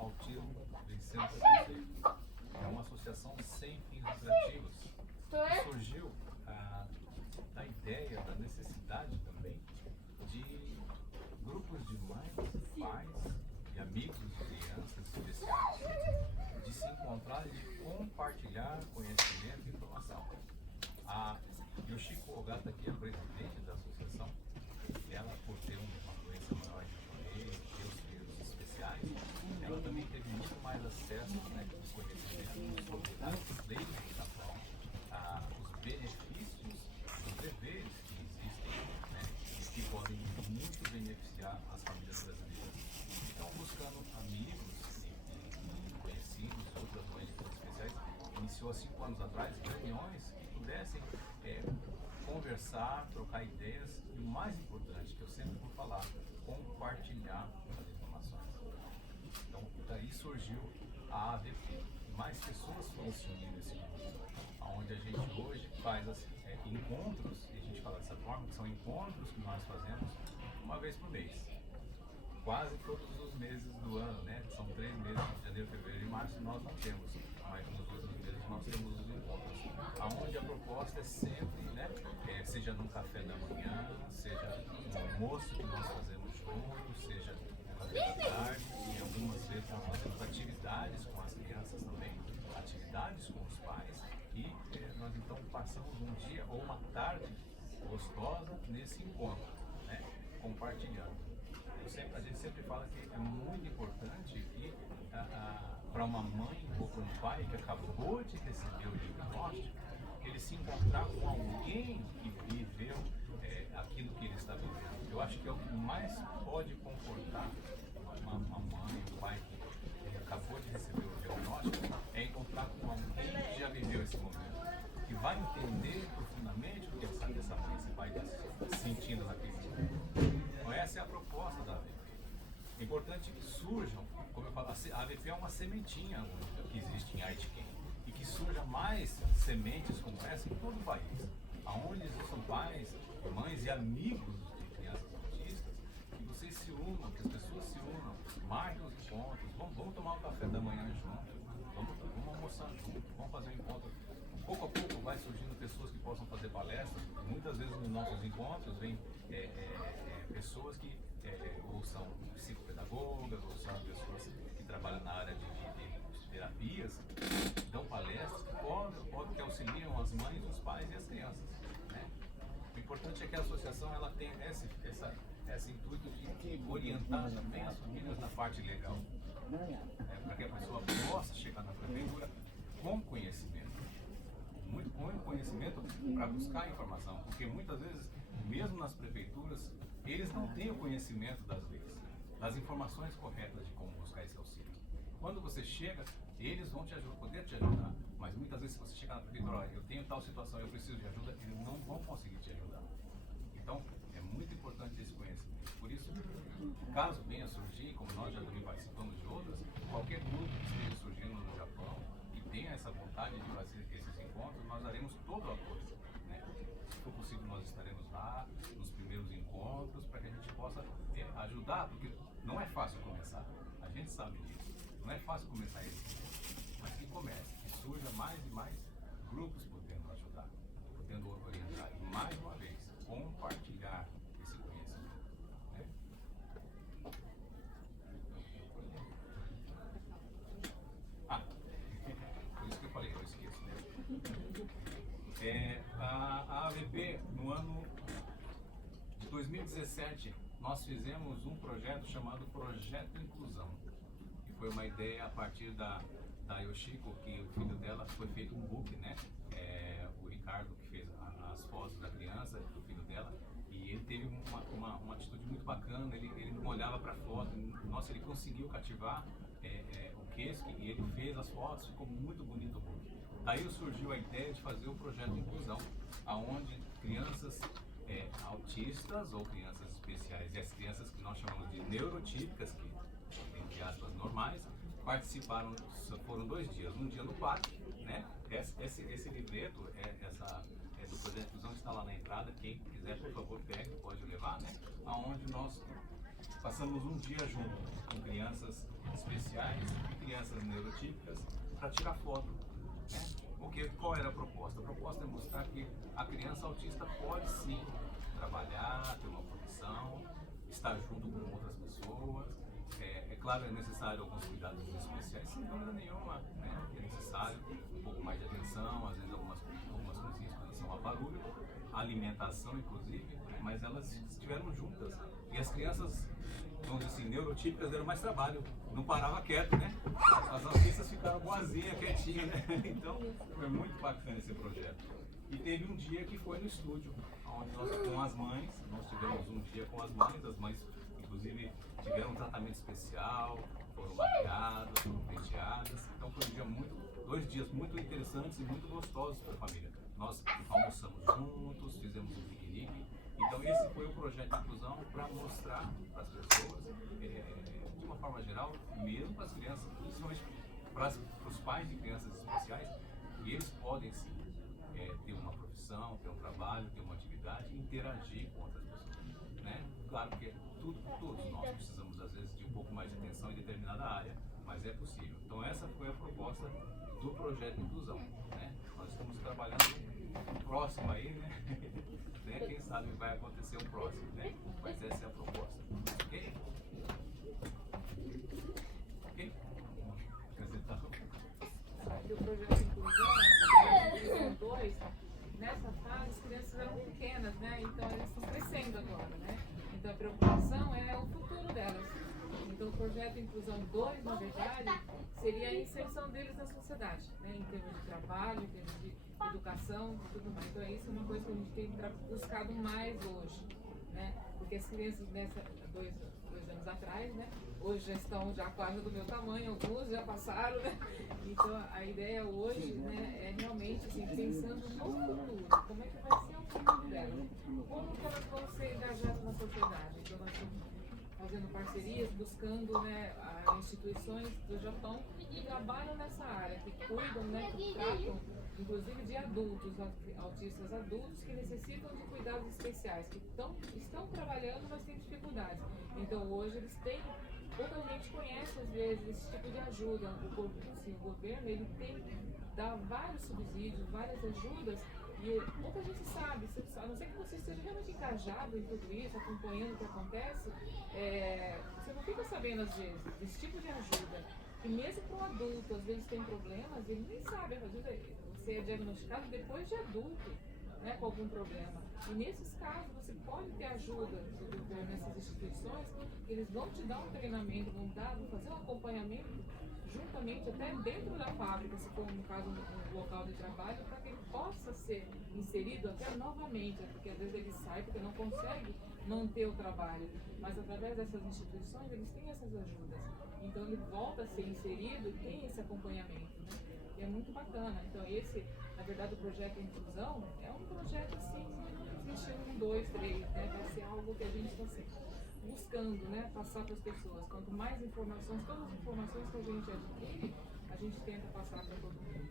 Autismo Vencendo o Preconceito. É uma associação sem fins lucrativos que surgiu da ideia, da necessidade também de grupos de mães, pais e amigos de crianças especiais de se encontrar e de compartilhar conhecimento e informação. A Yoshiko Ogata, que é a presidente da associação, ela, por ter uma doença maior de japonês, ter os filhos especiais, ela também teve muito mais acesso, né, aos conhecimentos sobre as leis do Japão, os benefícios, os deveres que existem, né, e que podem muito beneficiar as famílias brasileiras. Então, buscando amigos e conhecidos, outras mães especiais, iniciou há 5 anos atrás reuniões que pudessem conversar, trocar ideias e o mais importante, que eu sempre vou falar, compartilhar as informações. Então, daí surgiu a AVP. Mais pessoas foram se unir nesse grupo, onde a gente hoje faz encontros, e a gente fala dessa forma, que são encontros que nós fazemos uma vez por mês. Quase todos os meses do ano, né? São 3 meses, janeiro, fevereiro e março, nós não temos, mas nos outros meses nós temos os encontros, onde a proposta é sempre, né? Seja num café da manhã, seja no almoço que nós fazemos juntos, seja no café da tarde, e algumas vezes nós fazemos atividades com as crianças também, atividades com os pais, e nós então passamos um dia ou uma tarde gostosa nesse encontro, né? Compartilhando. A gente sempre fala que é muito importante que para uma mãe ou para um pai que acabou de receber o diagnóstico, ele se encontrar com alguém que viveu aquilo que ele está vivendo. Eu acho que é o que mais pode confortar uma mãe, um pai que acabou de receber o diagnóstico, é encontrar com alguém que já viveu esse momento, que vai entender profundamente o que essa mãe, esse pai está sentindo naquele momento. Então, essa é a proposta da AVP. É importante que surjam, como eu falo, a AVP é uma sementinha que existe em Aitken, e que surja mais sementes como essa em todo o país, aonde existam pais, mães e amigos de crianças autistas, que vocês se unam, que as pessoas se unam, marquem os encontros, vamos tomar um café da manhã junto, vamos almoçar junto, vamos fazer um encontro. Pouco a pouco vai surgindo pessoas que possam fazer palestras. Muitas vezes nos nossos encontros vem pessoas que ou são psicopedagogas, ou são pessoas que trabalham na área de terapias, dão palestras que auxiliam as mães, os pais e as crianças, né? O importante é que a associação ela tem esse intuito de orientar também as famílias na parte legal, para que a pessoa possa chegar na prefeitura com conhecimento. Muito bom conhecimento para buscar informação, porque muitas vezes, mesmo nas prefeituras, eles não têm o conhecimento das leis, das informações corretas de como buscar esse auxílio. Quando você chega, eles vão poder te ajudar, mas muitas vezes se você chegar na prefeitura, olha, eu tenho tal situação, eu preciso de ajuda, eles não vão conseguir te ajudar. Então, é muito importante esse conhecimento. Por isso, caso venha surgir, como nós já também participamos de outras, qualquer grupo que esteja surgindo no Japão, que tenha essa vontade de fazer esses encontros, nós daremos todo o apoio, né? Se for possível, nós estaremos lá nos primeiros encontros para que a gente possa ajudar, porque não é fácil começar, a gente sabe disso, não é fácil começar isso, mas que comece, que surja mais e mais grupos podendo ajudar, podendo orientar, e mais uma vez, compartilhar esse conhecimento, né? Por isso que eu falei, eu esqueço, né? A AVP, no ano de 2017, nós fizemos um projeto chamado Projeto Inclusão, que foi uma ideia a partir da Yoshiko, que o filho dela foi feito um book, né? O Ricardo que fez as fotos da criança, do filho dela, e ele teve uma atitude muito bacana, ele não olhava para a foto, nossa, ele conseguiu cativar o Keisuke, e ele fez as fotos, ficou muito bonito o book. Daí surgiu a ideia de fazer o projeto Inclusão, aonde crianças autistas ou crianças especiais, e as crianças que nós chamamos de neurotípicas, que entre aspas normais, participaram, foram 2 dias, um dia no parque, né? Esse livreto, do projeto Inclusão está lá na entrada, quem quiser, por favor, pegue, pode levar, né? Aonde nós passamos um dia junto com crianças especiais e crianças neurotípicas para tirar foto. Né? Porque qual era a proposta? A proposta é mostrar que a criança autista pode sim trabalhar, ter uma profissão, estar junto com outras pessoas. É claro, é necessário alguns cuidados especiais, sem dúvida nenhuma, né? É necessário um pouco mais de atenção, às vezes algumas coisinhas com relação a barulho, a alimentação inclusive, mas elas estiveram juntas. E as crianças, vamos dizer assim, neurotípicas deram mais trabalho, não parava quieto, né? As autistas ficaram boazinhas, quietinhas, né? Então foi muito bacana esse projeto. E teve um dia que foi no estúdio, onde nós com as mães, nós tivemos um dia com as mães inclusive tiveram um tratamento especial, foram maquiadas, foram penteadas. Então foi dois dias muito interessantes e muito gostosos para a família. Nós almoçamos juntos, fizemos um piquenique. Então esse foi o projeto de inclusão para mostrar para as pessoas, de uma forma geral, mesmo para as crianças, principalmente para os pais de crianças especiais, que eles podem sim ter uma profissão, ter um trabalho, ter uma atividade e interagir com outras pessoas. Né? Claro que todos nós precisamos às vezes de um pouco mais de atenção em determinada área, mas é possível. Então essa foi a proposta do projeto de inclusão. Né? Nós estamos trabalhando próximo aí, né? Quem sabe vai acontecer o próximo, né? Mas essa é a proposta. Ok? Ok? Do projeto de inclusão 2, nessa fase as crianças eram pequenas, né? Então elas estão crescendo agora, né? Então a preocupação é o futuro delas. Então o projeto de inclusão 2, na verdade, seria a inserção deles na sociedade, né? Em termos de trabalho, em termos de educação e tudo mais. Então isso é uma coisa que a gente tem buscado mais hoje, né? Porque as crianças dois anos atrás, né? Hoje já estão quase do meu tamanho, alguns já passaram, né? Então a ideia hoje, né, é realmente assim, pensando no futuro, como é que vai ser o futuro delas, como que elas vão ser engajadas na sociedade. Então nós estamos fazendo parcerias, buscando, né, instituições do Japão que trabalham nessa área, que cuidam, né, que tratam inclusive de adultos, autistas adultos que necessitam de cuidados especiais, que estão trabalhando, mas têm dificuldades. Então hoje eles têm, pouca gente conhece às vezes esse tipo de ajuda. O governo ele dá vários subsídios, várias ajudas, e pouca gente sabe, a não ser que você esteja realmente engajado em tudo isso, acompanhando o que acontece, você não fica sabendo às vezes desse tipo de ajuda. E mesmo para um adulto, às vezes tem problemas, ele nem sabe, às vezes você é diagnosticado depois de adulto, né, com algum problema. E nesses casos você pode ter ajuda do governo nessas instituições, eles vão te dar um treinamento, vão fazer um acompanhamento juntamente até dentro da fábrica, se for no caso um local de trabalho, para que ele possa ser inserido até novamente, porque às vezes ele sai porque não consegue manter o trabalho, mas através dessas instituições eles têm essas ajudas. Então ele volta a ser inserido e tem esse acompanhamento, né? E é muito bacana. Então esse, na verdade, o projeto de inclusão é um projeto assim, estilo 1, 2, 3, né? Vai ser algo que a gente está buscando, né, passar para as pessoas. Quanto mais informações, todas as informações que a gente adquire, a gente tenta passar para todo mundo.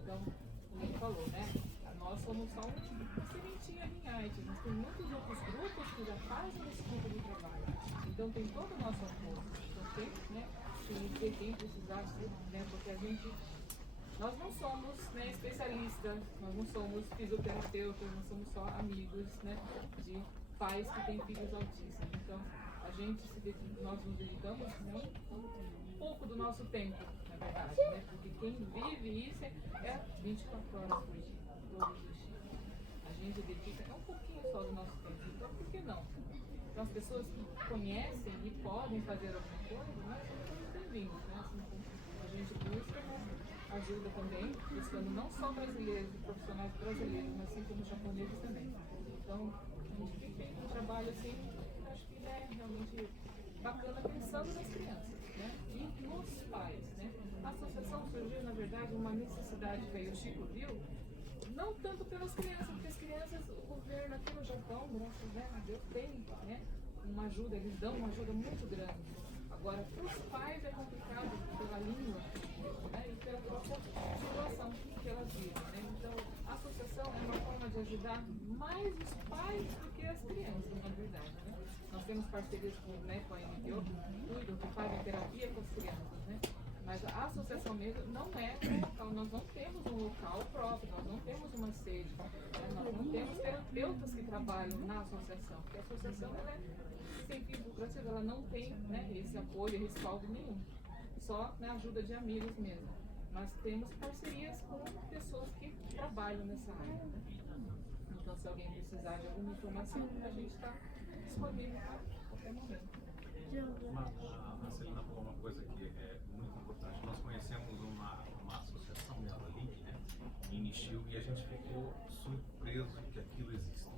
Então, como ele falou, né? Nós somos só uma sementinha em arte, mas tem muitos outros grupos que já fazem esse tipo de trabalho. Então tem todo o nosso apoio. Então tem, né, quem precisar, né, porque nós não somos, né, especialistas, nós não somos fisioterapeutas, nós somos só amigos, né, de pais que têm filhos autistas. Então nós nos dedicamos, né, um pouco do nosso tempo, na verdade, né, porque quem vive isso é 24 horas por dia, todos os dias. A gente dedica um pouquinho só do nosso tempo, então por que não? Então as pessoas que conhecem e podem fazer alguma coisa, nós somos todos bem-vindos, né? Assim, a gente busca, né, ajuda também, buscando não só brasileiros e profissionais brasileiros, mas sim como japoneses também. Então, a gente tem feito um trabalho assim, acho que é realmente bacana, pensando nas crianças, né? E nos pais, né? A associação surgiu, na verdade, uma necessidade que aí o Chico viu, não tanto pelas crianças, porque as crianças, o governo aqui no Japão, graças a Deus, tem, né, uma ajuda, eles dão uma ajuda muito grande. Agora, para os pais é complicado pela língua, né, e pela própria situação que elas vivem, né? Então, a associação é uma forma de ajudar mais os pais do que as crianças, na verdade, né? Nós temos parcerias com a NPO, cuidam, que fazem terapia com as crianças, né? Mas a associação mesmo não é um local, nós não temos um local próprio, nós não temos uma sede, né? Nós não temos terapeutas que trabalham na associação, porque a associação ela é sem fins lucrativos, ela não tem, né, esse apoio, respaldo nenhum, só na ajuda de amigos mesmo. Mas temos parcerias com pessoas que trabalham nessa área, né? Então, se alguém precisar de alguma informação, a gente está disponível a qualquer momento. A Celina falou uma coisa que é muito importante. Nós conhecemos uma associação, a Link, né, em Nishio, e a gente ficou surpreso que aquilo existe.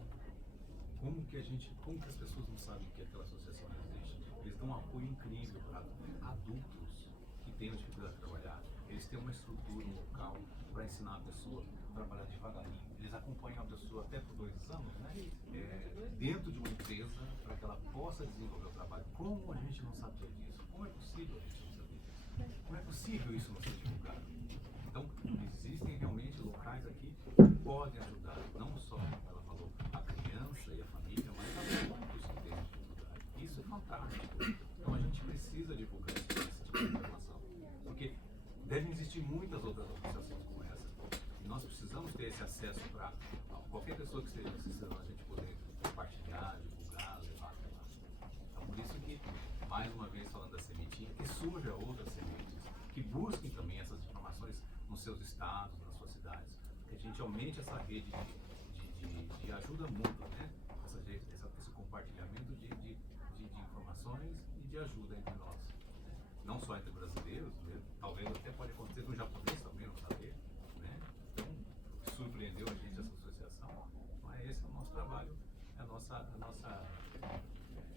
Como que as pessoas não sabem que aquela associação existe? Eles dão um apoio incrível para adultos que têm dificuldade de trabalhar. Eles têm uma estrutura, um local para ensinar a pessoa a trabalhar devagarinho. Eles acompanham a pessoa até por 2 anos, né? Dentro de uma empresa, para que ela possa desenvolver o trabalho. Como a gente não sabia disso? Como é possível a gente não saber disso? Como é possível isso não ser divulgado? Então, existem realmente locais aqui que podem ajudar, não só, como ela falou, a criança e a família, mas adultos que têm dificuldade. Isso é fantástico. Então, a gente precisa divulgar esse tipo de informação. Porque devem existir muitas outras associações como essa. E nós precisamos ter esse acesso para qualquer pessoa que esteja assistindo, a gente poder compartilhar, divulgar, levar até lá. Então, por isso que, mais uma vez falando da sementinha, que surja outras sementes, que busquem também essas informações nos seus estados, nas suas cidades, que a gente aumente essa rede de ajuda mútua, né? Esse compartilhamento de informações e de ajuda entre nós. Não só entre brasileiros, né? Talvez até pode acontecer com o japonês também, não saber, né? Então, surpreendeu a gente essa associação, mas esse é o nosso trabalho, é a nossa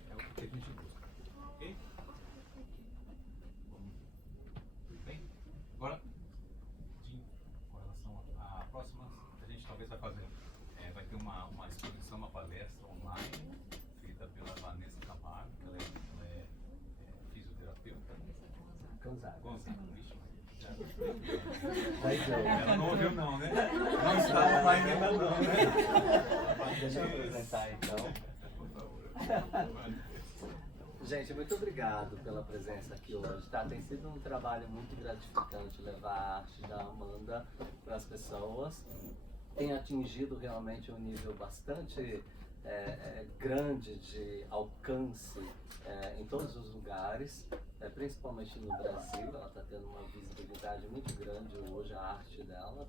é o que a gente busca. Ok? Tudo bem? Agora, com relação à próxima, a gente talvez vai fazer, vai ter uma exposição, uma palestra online, feita pela Vanessa Camargo, que ela é fisioterapeuta. Gonzaga, bicho. Ela não ouviu não, né? Não estava lá ainda não, né? Deixa eu apresentar então. Por favor. Gente, muito obrigado pela presença aqui hoje, tá? Tem sido um trabalho muito gratificante levar a arte da Amanda para as pessoas. Tem atingido realmente um nível bastante grande de alcance em todos os lugares, principalmente no Brasil. Ela está tendo uma visibilidade muito grande hoje, a arte dela.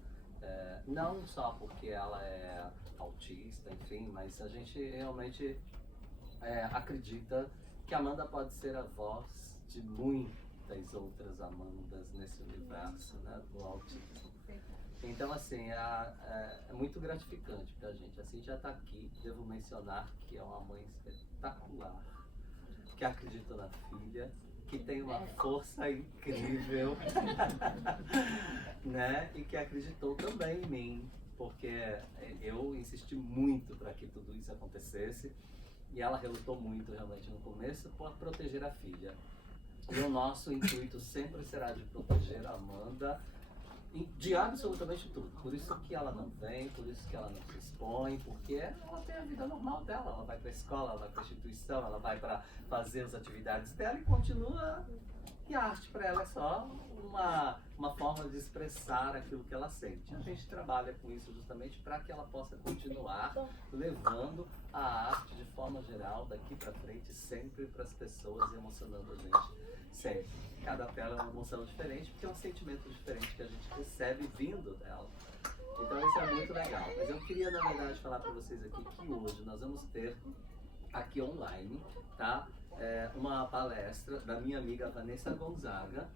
Não só porque ela é autista, enfim, mas a gente realmente acredita que a Amanda pode ser a voz de muitas outras Amandas nesse universo, né, do autismo. Então, assim, é muito gratificante pra gente. A Cintia está aqui, devo mencionar que é uma mãe espetacular, que acredita na filha, que tem uma força incrível, né, e que acreditou também em mim, porque eu insisti muito para que tudo isso acontecesse. E ela relutou muito realmente no começo por proteger a filha. E o nosso intuito sempre será de proteger a Amanda de absolutamente tudo. Por isso que ela não vem, por isso que ela não se expõe, porque ela tem a vida normal dela. Ela vai para a escola, ela vai para a instituição, ela vai para fazer as atividades dela e continua. E a arte para ela é só uma forma de expressar aquilo que ela sente. A gente trabalha com isso justamente para que ela possa continuar levando a arte de forma geral daqui para frente sempre para as pessoas, emocionando a gente sempre. Cada tela é uma emoção diferente porque é um sentimento diferente que a gente recebe vindo dela. Então isso é muito legal. Mas eu queria na verdade falar para vocês aqui que hoje nós vamos ter aqui online, tá? Uma palestra da minha amiga Vanessa Gonzaga.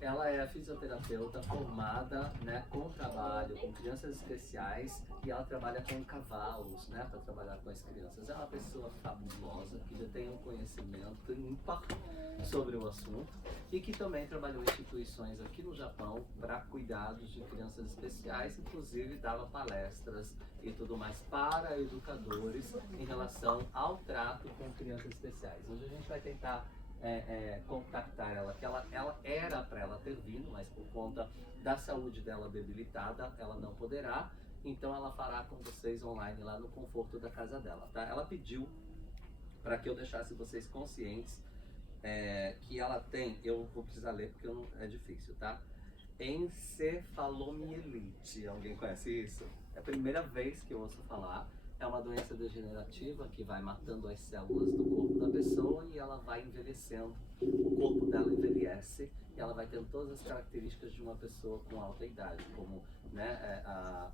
Ela é fisioterapeuta formada, né, com trabalho com crianças especiais e ela trabalha com cavalos, né, para trabalhar com as crianças. É uma pessoa fabulosa que já tem um conhecimento ímpar sobre o assunto e que também trabalhou em instituições aqui no Japão para cuidados de crianças especiais, inclusive dava palestras e tudo mais para educadores em relação ao trato com crianças especiais. Hoje a gente vai tentar contactar ela, que ela era para ela ter vindo, mas por conta da saúde dela debilitada, ela não poderá, então ela fará com vocês online lá no conforto da casa dela, tá? Ela pediu para que eu deixasse vocês conscientes que ela tem, eu vou precisar ler porque é difícil, tá? Encefalomielite. Alguém conhece isso? É a primeira vez que eu ouço falar. É uma doença degenerativa que vai matando as células do corpo da pessoa e ela vai envelhecendo. O corpo dela envelhece e ela vai tendo todas as características de uma pessoa com alta idade, como, né, ela.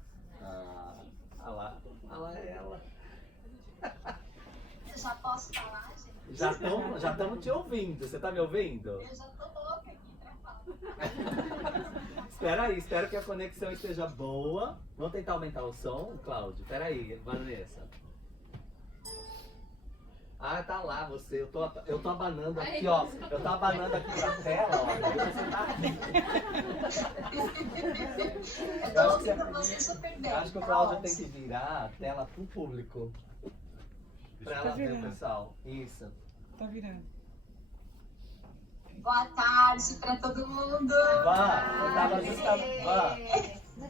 Eu já posso falar, gente? Já estamos te ouvindo. Você tá me ouvindo? Eu já tô louca aqui pra falar. Espera aí, espero que a conexão esteja boa. Vamos tentar aumentar o som, Cláudio? Espera aí, Vanessa. Ah, tá lá você. Eu tô abanando aqui, ó. Eu tô abanando aqui pra tela, ó. Você tá aqui. Eu tô ouvindo você super bem. Acho que o Cláudio tem que virar a tela pro público. Pra ela ver o pessoal. Isso. Tá virando. Boa tarde pra todo mundo.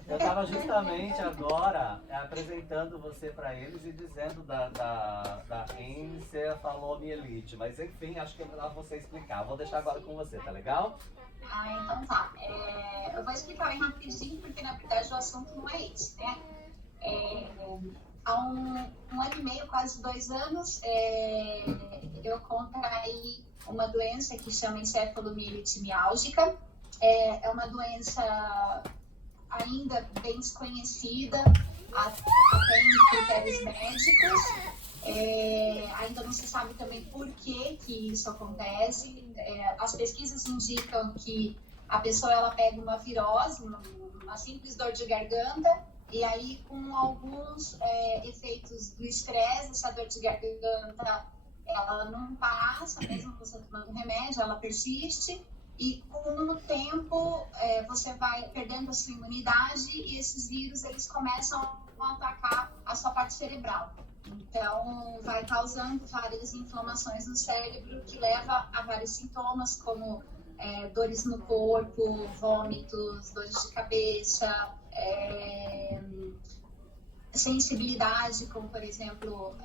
Eu tava justamente agora apresentando você para eles e dizendo da encefalomielite. Mas enfim, acho que é melhor você explicar. Vou deixar agora com você, tá legal? Então tá. Eu vou explicar bem rapidinho, porque na verdade o assunto não é esse, né? Há um ano e meio, quase 2 anos, eu contraí uma doença que chama encefalomielite miálgica. É uma doença ainda bem desconhecida, até em critérios médicos. Ainda não se sabe também por que isso acontece. As pesquisas indicam que a pessoa ela pega uma virose, uma simples dor de garganta, e aí com alguns efeitos do estresse, essa dor de garganta ela não passa, mesmo você tomando remédio, ela persiste. E com o tempo você vai perdendo a sua imunidade e esses vírus eles começam a atacar a sua parte cerebral. Então vai causando várias inflamações no cérebro que leva a vários sintomas como dores no corpo, vômitos, dores de cabeça, sensibilidade, como por exemplo,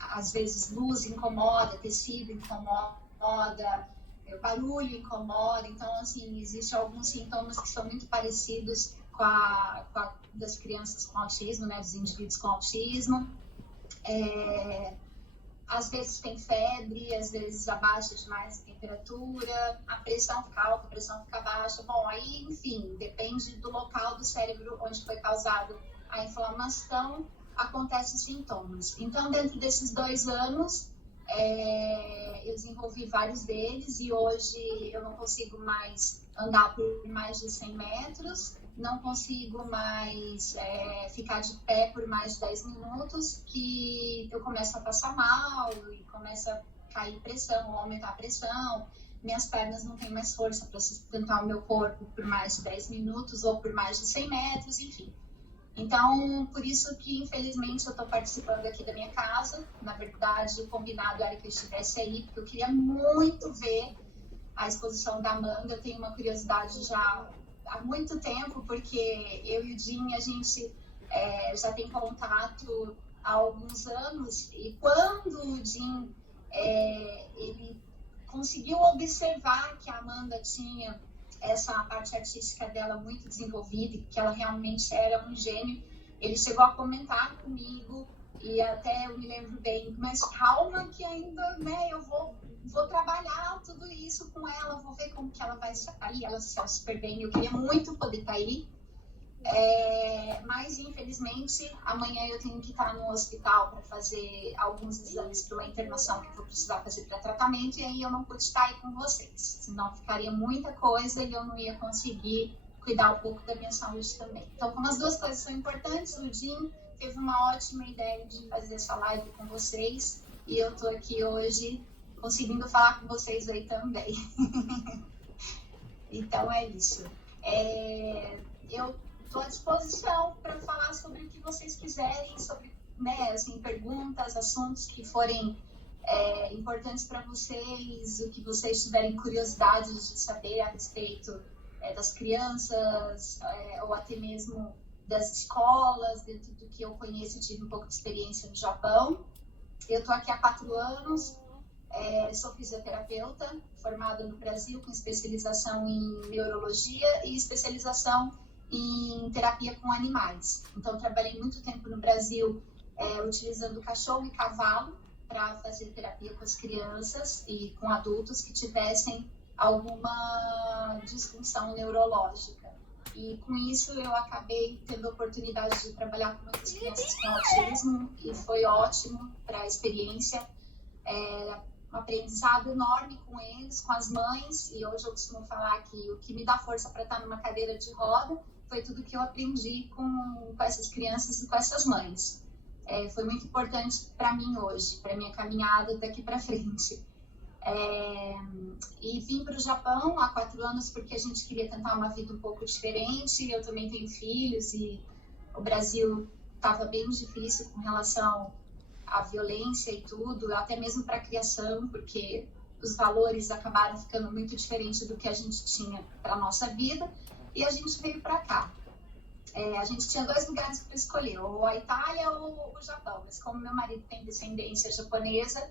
às vezes luz incomoda, tecido incomoda, o barulho incomoda. Então, assim, existem alguns sintomas que são muito parecidos com das crianças com autismo, né, dos indivíduos com autismo. Às vezes tem febre, às vezes abaixa demais a temperatura, a pressão fica alta, a pressão fica baixa. Bom, aí, enfim, depende do local do cérebro onde foi causado a inflamação, acontecem sintomas. Então, dentro desses 2 anos, eu desenvolvi vários deles e hoje eu não consigo mais andar por mais de 100 metros, não consigo mais ficar de pé por mais de 10 minutos, que eu começo a passar mal e começa a cair pressão, aumentar a pressão, minhas pernas não têm mais força para sustentar o meu corpo por mais de 10 minutos ou por mais de 100 metros, enfim. Então, por isso que, infelizmente, eu estou participando aqui da minha casa. Na verdade, o combinado era que eu estivesse aí, porque eu queria muito ver a exposição da Amanda. Eu tenho uma curiosidade já há muito tempo, porque eu e o Jim, a gente já tem contato há alguns anos. E quando o Jim ele conseguiu observar que a Amanda tinha essa parte artística dela muito desenvolvida e que ela realmente era um gênio, ele chegou a comentar comigo e até eu me lembro bem, mas calma que ainda, né, eu vou trabalhar tudo isso com ela, vou ver como que ela vai sair, ela se saiu super bem, eu queria muito poder estar aí, mas infelizmente amanhã eu tenho que estar no hospital para fazer alguns exames para uma internação que eu vou precisar fazer para tratamento, e aí eu não pude estar aí com vocês, senão ficaria muita coisa e eu não ia conseguir cuidar um pouco da minha saúde também. Então, como as duas coisas são importantes, o Jim teve uma ótima ideia de fazer essa live com vocês e eu tô aqui hoje conseguindo falar com vocês aí também. Então é isso. Eu estou à disposição para falar sobre o que vocês quiserem, sobre, né, assim, perguntas, assuntos que forem importantes para vocês, o que vocês tiverem curiosidade de saber a respeito das crianças, ou até mesmo das escolas, dentro do que eu conheço, tive um pouco de experiência no Japão. Eu estou aqui há 4 anos, sou fisioterapeuta, formada no Brasil com especialização em neurologia e especialização em terapia com animais. Então, trabalhei muito tempo no Brasil utilizando cachorro e cavalo para fazer terapia com as crianças e com adultos que tivessem alguma disfunção neurológica. E com isso eu acabei tendo a oportunidade de trabalhar com muitas crianças com autismo e foi ótimo para a experiência. Um aprendizado enorme com eles, com as mães, e hoje eu costumo falar que o que me dá força para estar numa cadeira de roda foi tudo que eu aprendi com essas crianças e com essas mães. Foi muito importante para mim hoje, para minha caminhada daqui para frente. E vim para o Japão há 4 anos porque a gente queria tentar uma vida um pouco diferente. Eu também tenho filhos e o Brasil estava bem difícil com relação à violência e tudo, até mesmo para a criação, porque os valores acabaram ficando muito diferentes do que a gente tinha para a nossa vida, e a gente veio para cá. A gente tinha 2 lugares para escolher, ou a Itália ou o Japão, mas como meu marido tem descendência japonesa,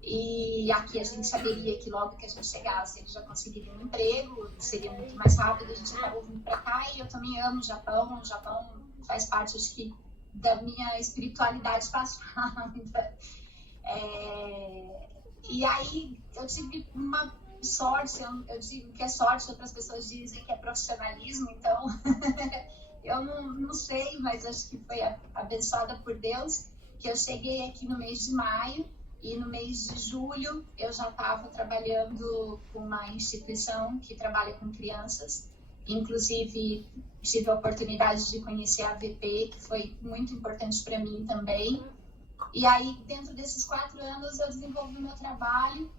e aqui a gente saberia que logo que a gente chegasse ele já conseguiria um emprego, seria muito mais rápido, a gente acabou vindo para cá, e eu também amo o Japão faz parte, acho que, da minha espiritualidade passada. E aí eu tive uma sorte, eu digo que é sorte, outras pessoas dizem que é profissionalismo, então eu não sei, mas acho que foi abençoada por Deus, que eu cheguei aqui no mês de maio, e no mês de julho eu já estava trabalhando com uma instituição que trabalha com crianças. Inclusive, tive a oportunidade de conhecer a AVP, que foi muito importante para mim também. E aí, dentro desses 4 anos, eu desenvolvi o meu trabalho,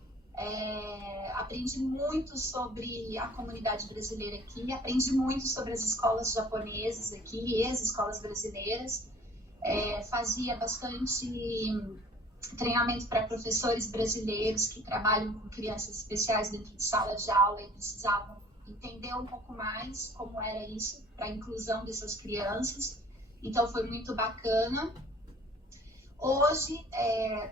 aprendi muito sobre a comunidade brasileira aqui, aprendi muito sobre as escolas japonesas aqui e as escolas brasileiras. Fazia bastante treinamento para professores brasileiros que trabalham com crianças especiais dentro de sala de aula e precisavam entender um pouco mais como era isso para a inclusão dessas crianças. Então foi muito bacana. Hoje,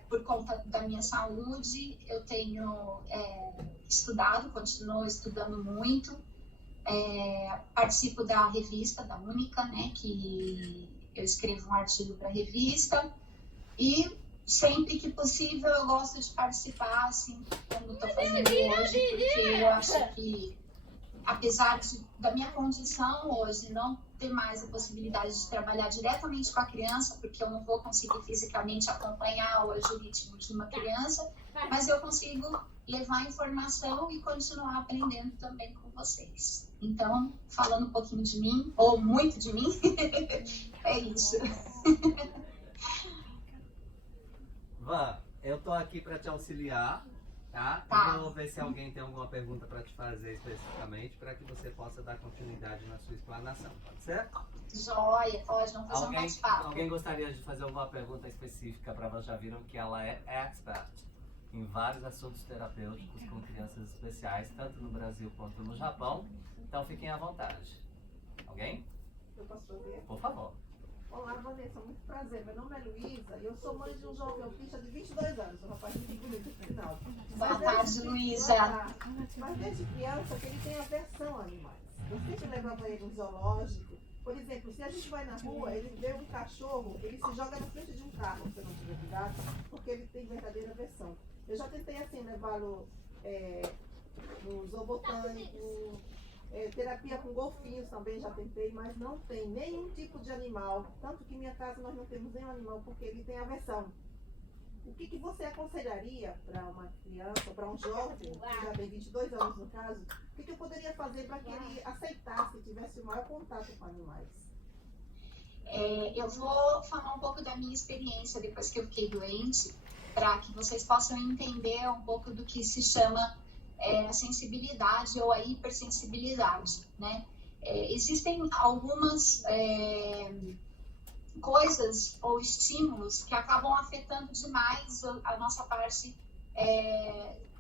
por conta da minha saúde, eu tenho estudado, continuo estudando muito. Participo da revista, da Única, né, que eu escrevo um artigo para a revista. E sempre que possível eu gosto de participar, assim como estou fazendo hoje, porque eu acho que, apesar da minha condição hoje não ter mais a possibilidade de trabalhar diretamente com a criança, porque eu não vou conseguir fisicamente acompanhar hoje o ritmo de uma criança, mas eu consigo levar informação e continuar aprendendo também com vocês. Então, falando um pouquinho de mim, ou muito de mim, é isso. Van, eu tô aqui para te auxiliar, tá? Eu vou ver se alguém tem alguma pergunta para te fazer especificamente, para que você possa dar continuidade na sua explanação, pode ser? Joia, pode, vamos fazer um bate-papo. Alguém gostaria de fazer alguma pergunta específica para vocês? Já viram que ela é expert em vários assuntos terapêuticos com crianças especiais, tanto no Brasil quanto no Japão, então fiquem à vontade. Alguém? Eu posso fazer? Por favor. Olá, Vanessa, muito prazer. Meu nome é Luísa e eu sou mãe de um jovem autista de 22 anos. Um rapaz muito bonito, no final. Boa tarde, Luísa. Mas desde criança que ele tem aversão a animais. Eu sempre levava ele no zoológico. Por exemplo, se a gente vai na rua, ele vê um cachorro, ele se joga na frente de um carro, se eu não tiver cuidado, porque ele tem verdadeira aversão. Eu já tentei, assim, levá-lo no zoobotânico, terapia com golfinhos também já tentei, mas não tem nenhum tipo de animal. Tanto que em minha casa nós não temos nenhum animal porque ele tem aversão. O que você aconselharia para uma criança, para um jovem, que já tem 22 anos no caso, o que eu poderia fazer para que ele aceitasse, tivesse o maior contato com animais? Eu vou falar um pouco da minha experiência depois que eu fiquei doente, para que vocês possam entender um pouco do que se chama a sensibilidade ou a hipersensibilidade, né? Existem algumas coisas ou estímulos que acabam afetando demais a nossa parte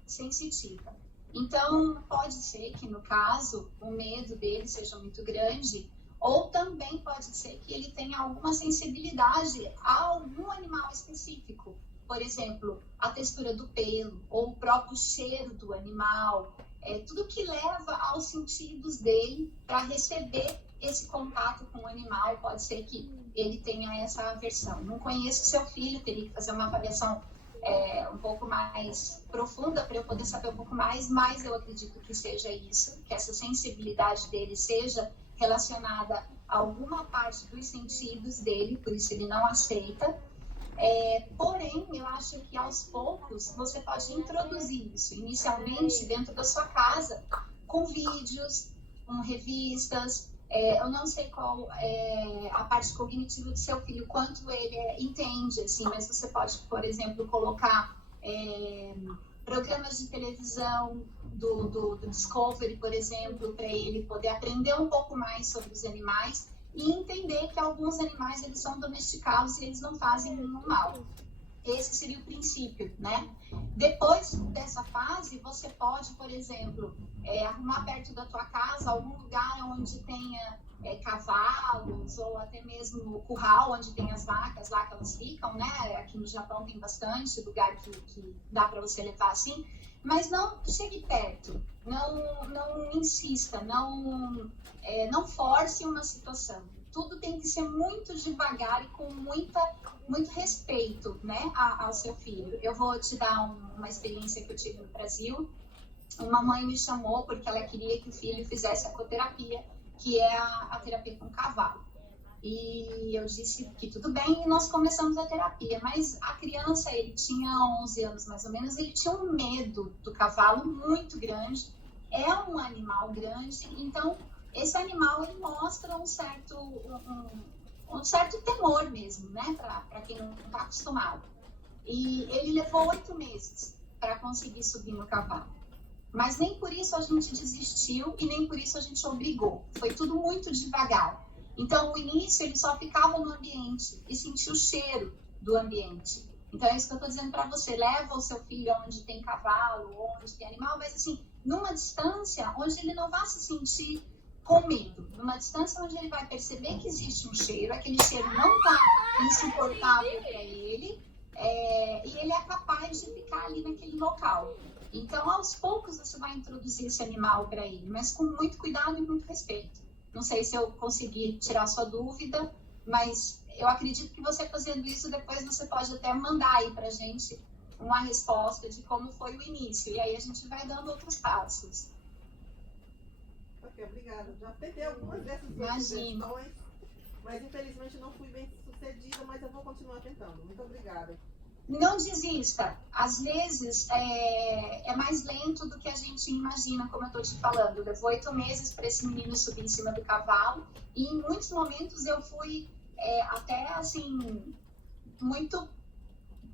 sensitiva. Então, pode ser que, no caso, o medo dele seja muito grande, ou também pode ser que ele tenha alguma sensibilidade a algum animal específico. por exemplo, a textura do pelo ou o próprio cheiro do animal, tudo que leva aos sentidos dele para receber esse contato com o animal. Pode ser que ele tenha essa aversão. Não conheço seu filho, teria que fazer uma avaliação um pouco mais profunda para eu poder saber um pouco mais, mas eu acredito que seja isso, que essa sensibilidade dele seja relacionada a alguma parte dos sentidos dele, por isso ele não aceita. Porém, eu acho que aos poucos você pode introduzir isso, inicialmente dentro da sua casa, com vídeos, com revistas. Eu não sei qual é a parte cognitiva do seu filho, quanto ele entende, assim, mas você pode, por exemplo, colocar programas de televisão do Discovery, por exemplo, para ele poder aprender um pouco mais sobre os animais e entender que alguns animais eles são domesticados e eles não fazem nenhum mal. Esse seria o princípio, né? Depois dessa fase, você pode, por exemplo, arrumar perto da tua casa algum lugar onde tenha cavalos, ou até mesmo curral onde tem as vacas lá que elas ficam, né? Aqui no Japão tem bastante lugar que dá para você levar assim, mas não chegue perto, não insista, não force uma situação. Tudo tem que ser muito devagar e com muito respeito, né, ao seu filho. Eu vou te dar uma experiência que eu tive no Brasil. Uma mãe me chamou porque ela queria que o filho fizesse ecoterapia, que é a terapia com cavalo. E eu disse que tudo bem e nós começamos a terapia. Mas a criança, ele tinha 11 anos mais ou menos, ele tinha um medo do cavalo muito grande. É um animal grande, então esse animal ele mostra um certo temor mesmo, né, para quem não está acostumado. E ele levou 8 meses para conseguir subir no cavalo. Mas nem por isso a gente desistiu e nem por isso a gente obrigou. Foi tudo muito devagar. Então, no início, ele só ficava no ambiente e sentia o cheiro do ambiente. Então, é isso que eu estou dizendo para você. Leva o seu filho onde tem cavalo, onde tem animal, mas assim, numa distância onde ele não vai se sentir com medo. Numa distância onde ele vai perceber que existe um cheiro, aquele cheiro não está insuportável para ele, e ele é capaz de ficar ali naquele local. Então, aos poucos, você vai introduzir esse animal para ele, mas com muito cuidado e muito respeito. Não sei se eu consegui tirar a sua dúvida, mas eu acredito que você fazendo isso, depois você pode até mandar aí pra gente uma resposta de como foi o início. E aí a gente vai dando outros passos. Ok, obrigada. Já tentei algumas dessas sugestões, mas infelizmente não fui bem sucedida, mas eu vou continuar tentando. Muito obrigada. Não desista. Às vezes é mais lento do que a gente imagina, como eu estou te falando. Levou 8 meses para esse menino subir em cima do cavalo e em muitos momentos eu fui até assim muito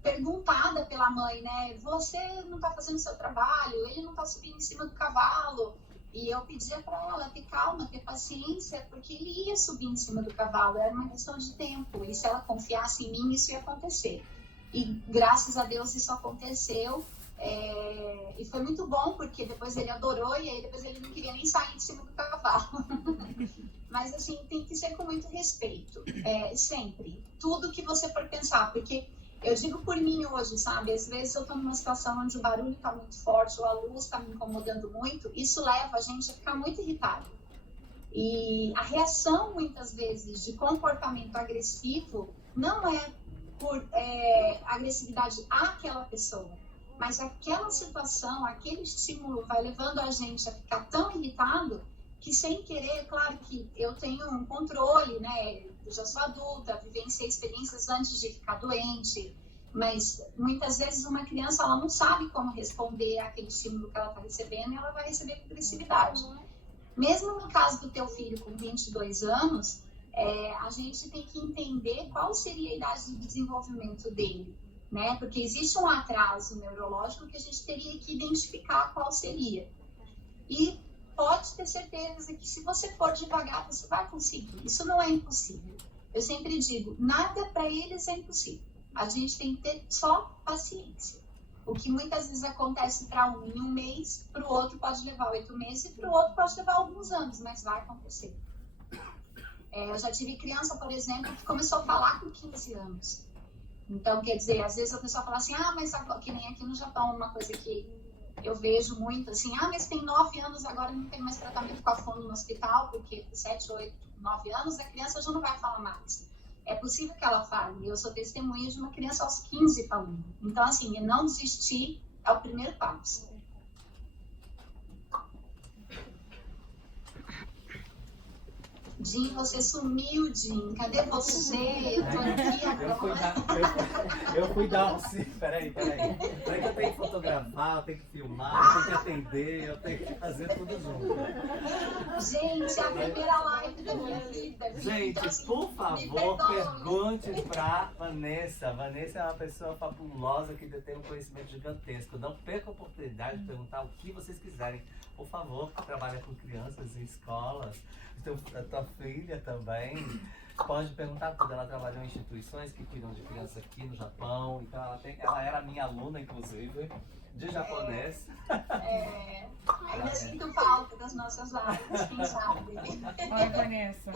perguntada pela mãe, né? Você não está fazendo o seu trabalho, ele não está subindo em cima do cavalo. E eu pedia para ela ter calma, ter paciência, porque ele ia subir em cima do cavalo, era uma questão de tempo. E se ela confiasse em mim, isso ia acontecer. E graças a Deus isso aconteceu, e foi muito bom, porque depois ele adorou e aí depois ele não queria nem sair de cima do cavalo. Mas assim, tem que ser com muito respeito, sempre. Tudo que você for pensar, porque eu digo por mim hoje, sabe? Às vezes eu tô numa situação onde o barulho está muito forte ou a luz está me incomodando muito, isso leva a gente a ficar muito irritado. E a reação, muitas vezes, de comportamento agressivo não é por agressividade àquela pessoa, mas aquela situação, aquele estímulo vai levando a gente a ficar tão irritado que, sem querer, claro que eu tenho um controle, né? Eu já sou adulta, vivenciei experiências antes de ficar doente, mas muitas vezes uma criança ela não sabe como responder àquele estímulo que ela está recebendo e ela vai receber com agressividade. Mesmo no caso do teu filho com 22 anos, a gente tem que entender qual seria a idade de desenvolvimento dele, né? Porque existe um atraso neurológico que a gente teria que identificar qual seria. E pode ter certeza que se você for devagar, você vai conseguir. Isso não é impossível. Eu sempre digo, nada para eles é impossível. A gente tem que ter só paciência. O que muitas vezes acontece para um em um mês, para o outro pode levar 8 meses e para o outro pode levar alguns anos, mas vai acontecer. Eu já tive criança, por exemplo, que começou a falar com 15 anos. Então, quer dizer, às vezes a pessoa fala assim, ah, mas agora, que nem aqui no Japão, uma coisa que eu vejo muito, assim, ah, mas tem 9 anos, agora não tem mais tratamento com a fono no hospital, porque com 7, 8, 9 anos a criança já não vai falar mais. É possível que ela fale. Eu sou testemunha de uma criança aos 15 falando. Então, assim, não desistir é o primeiro passo. Jim, você sumiu, Jim. Cadê você? Eu tô aqui agora. Eu fui dar um... Peraí. Peraí que eu tenho que fotografar, eu tenho que filmar, eu tenho que atender, eu tenho que fazer tudo junto. Gente, é a primeira live da minha vida. Gente, então, assim, por favor, pergunte pra Vanessa. Vanessa é uma pessoa fabulosa que detém um conhecimento gigantesco. Não perca a oportunidade de perguntar o que vocês quiserem. Por favor, que trabalha com crianças em escolas. A tua filha também pode perguntar tudo. Ela trabalhou em instituições que cuidam de crianças aqui no Japão. Então ela era minha aluna, inclusive, de japonês. Ainda sinto falta das nossas lives, quem sabe. Oi, Vanessa.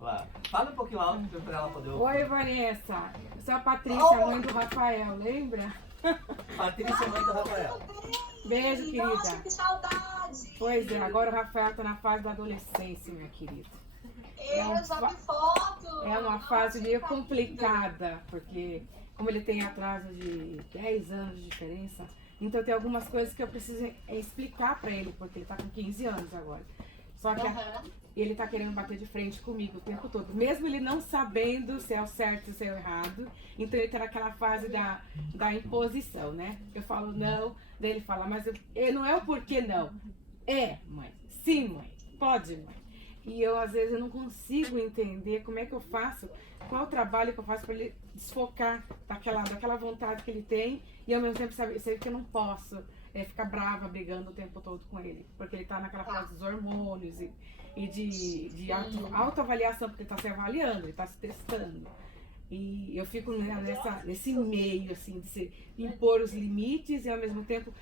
Lá. Fala um pouquinho alto para ela poder ouvir. Oi, Vanessa. Eu sou a Patrícia, mãe do Rafael, lembra? Patrícia, mãe do Rafael. Beijo, querida. Nossa, que saudade! Pois é, agora o Rafael tá na fase da adolescência, minha querida. Eu já vi foto! É uma fase meio complicada, porque como ele tem atraso de 10 anos de diferença, então tem algumas coisas que eu preciso explicar pra ele, porque ele tá com 15 anos agora. Só que ele tá querendo bater de frente comigo o tempo todo, mesmo ele não sabendo se é o certo ou se é o errado. Então ele tá naquela fase da imposição, né? Eu falo não, daí ele fala, mas não é o porquê não. É, mãe. Sim, mãe. Pode, mãe. E eu, às vezes, eu não consigo entender como é que eu faço, qual o trabalho que eu faço para ele desfocar daquela vontade que ele tem e ao mesmo tempo saber que eu não posso ficar brava, brigando o tempo todo com ele, porque ele tá naquela fase dos hormônios e de autoavaliação, porque ele tá se avaliando, ele tá se testando. E eu fico nesse meio, assim, de impor os limites e ao mesmo tempo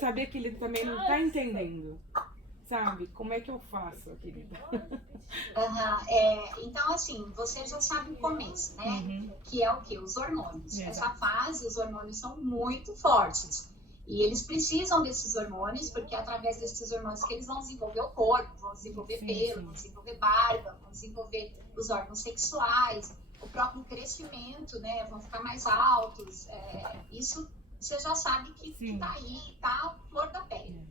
saber que ele também não tá entendendo. Sabe? Como é que eu faço, querida? Então, assim, você já sabe o começo, né? Uhum. Que é o quê? Os hormônios. Exato. Essa fase, os hormônios são muito fortes. E eles precisam desses hormônios, porque é através desses hormônios que eles vão desenvolver o corpo, vão desenvolver pelo, vão desenvolver barba, vão desenvolver os órgãos sexuais, o próprio crescimento, né? Vão ficar mais altos. Isso você já sabe que tá aí, tá à flor da pele.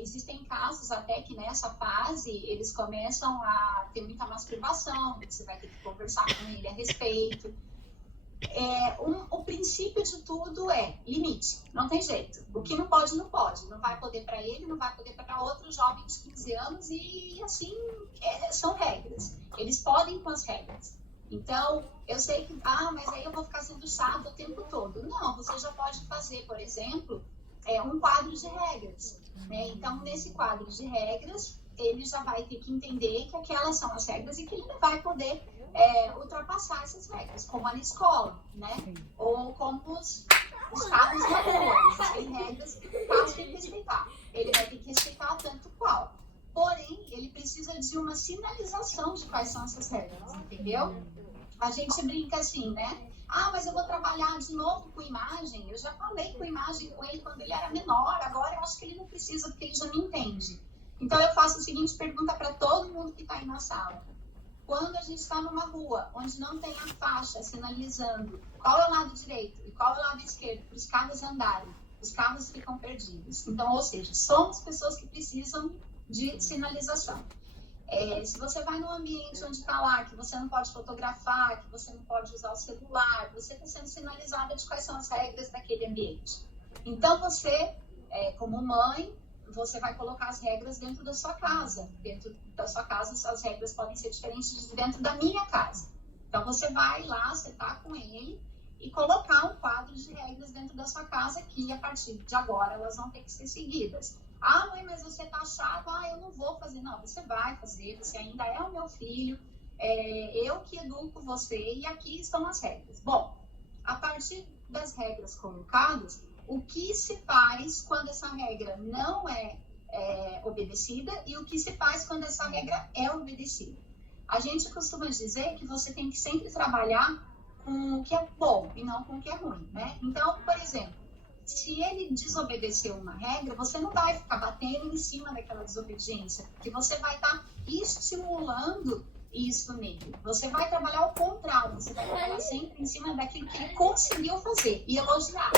Existem casos até que nessa fase eles começam a ter muita masturbação, você vai ter que conversar com ele a respeito. O princípio de tudo é limite, não tem jeito. O que não pode, não pode. Não vai poder para ele, não vai poder para outro jovem de 15 anos e assim, são regras. Eles podem com as regras. Então, eu sei que, mas aí eu vou ficar sendo chato o tempo todo. Não, você já pode fazer, por exemplo, um quadro de regras. Né? Então, nesse quadro de regras, ele já vai ter que entender que aquelas são as regras e que ele não vai poder ultrapassar essas regras, como na escola, né? Ou como os carros na rua. Existem regras que o carro tem que respeitar. Ele vai ter que respeitar tanto qual. Porém, ele precisa de uma sinalização de quais são essas regras, entendeu? A gente brinca assim, né? Mas eu vou trabalhar de novo com imagem. Eu já falei com imagem com ele quando ele era menor. Agora eu acho que ele não precisa, porque ele já me entende. Então eu faço a seguinte pergunta para todo mundo que está aí na sala. Quando a gente está numa rua onde não tem a faixa sinalizando qual é o lado direito e qual é o lado esquerdo para os carros andarem, os carros ficam perdidos. Então, ou seja, somos pessoas que precisam de sinalização. Se você vai num ambiente onde está lá, que você não pode fotografar, que você não pode usar o celular, você está sendo sinalizada de quais são as regras daquele ambiente. Então, você, como mãe, você vai colocar as regras dentro da sua casa. Dentro da sua casa, as regras podem ser diferentes de dentro da minha casa. Então, você vai lá, sentar com ele e colocar um quadro de regras dentro da sua casa que, a partir de agora, elas vão ter que ser seguidas. Mãe, mas você tá chato, eu não vou fazer. Não, você vai fazer, você ainda é o meu filho, eu que educo você e aqui estão as regras. Bom, a partir das regras colocadas, o que se faz quando essa regra não é obedecida e o que se faz quando essa regra é obedecida? A gente costuma dizer que você tem que sempre trabalhar com o que é bom e não com o que é ruim, né? Então, por exemplo, se ele desobedeceu uma regra, você não vai ficar batendo em cima daquela desobediência, porque você vai estar estimulando isso nele. Você vai trabalhar ao contrário, você vai trabalhar sempre em cima daquilo que ele conseguiu fazer e elogiar.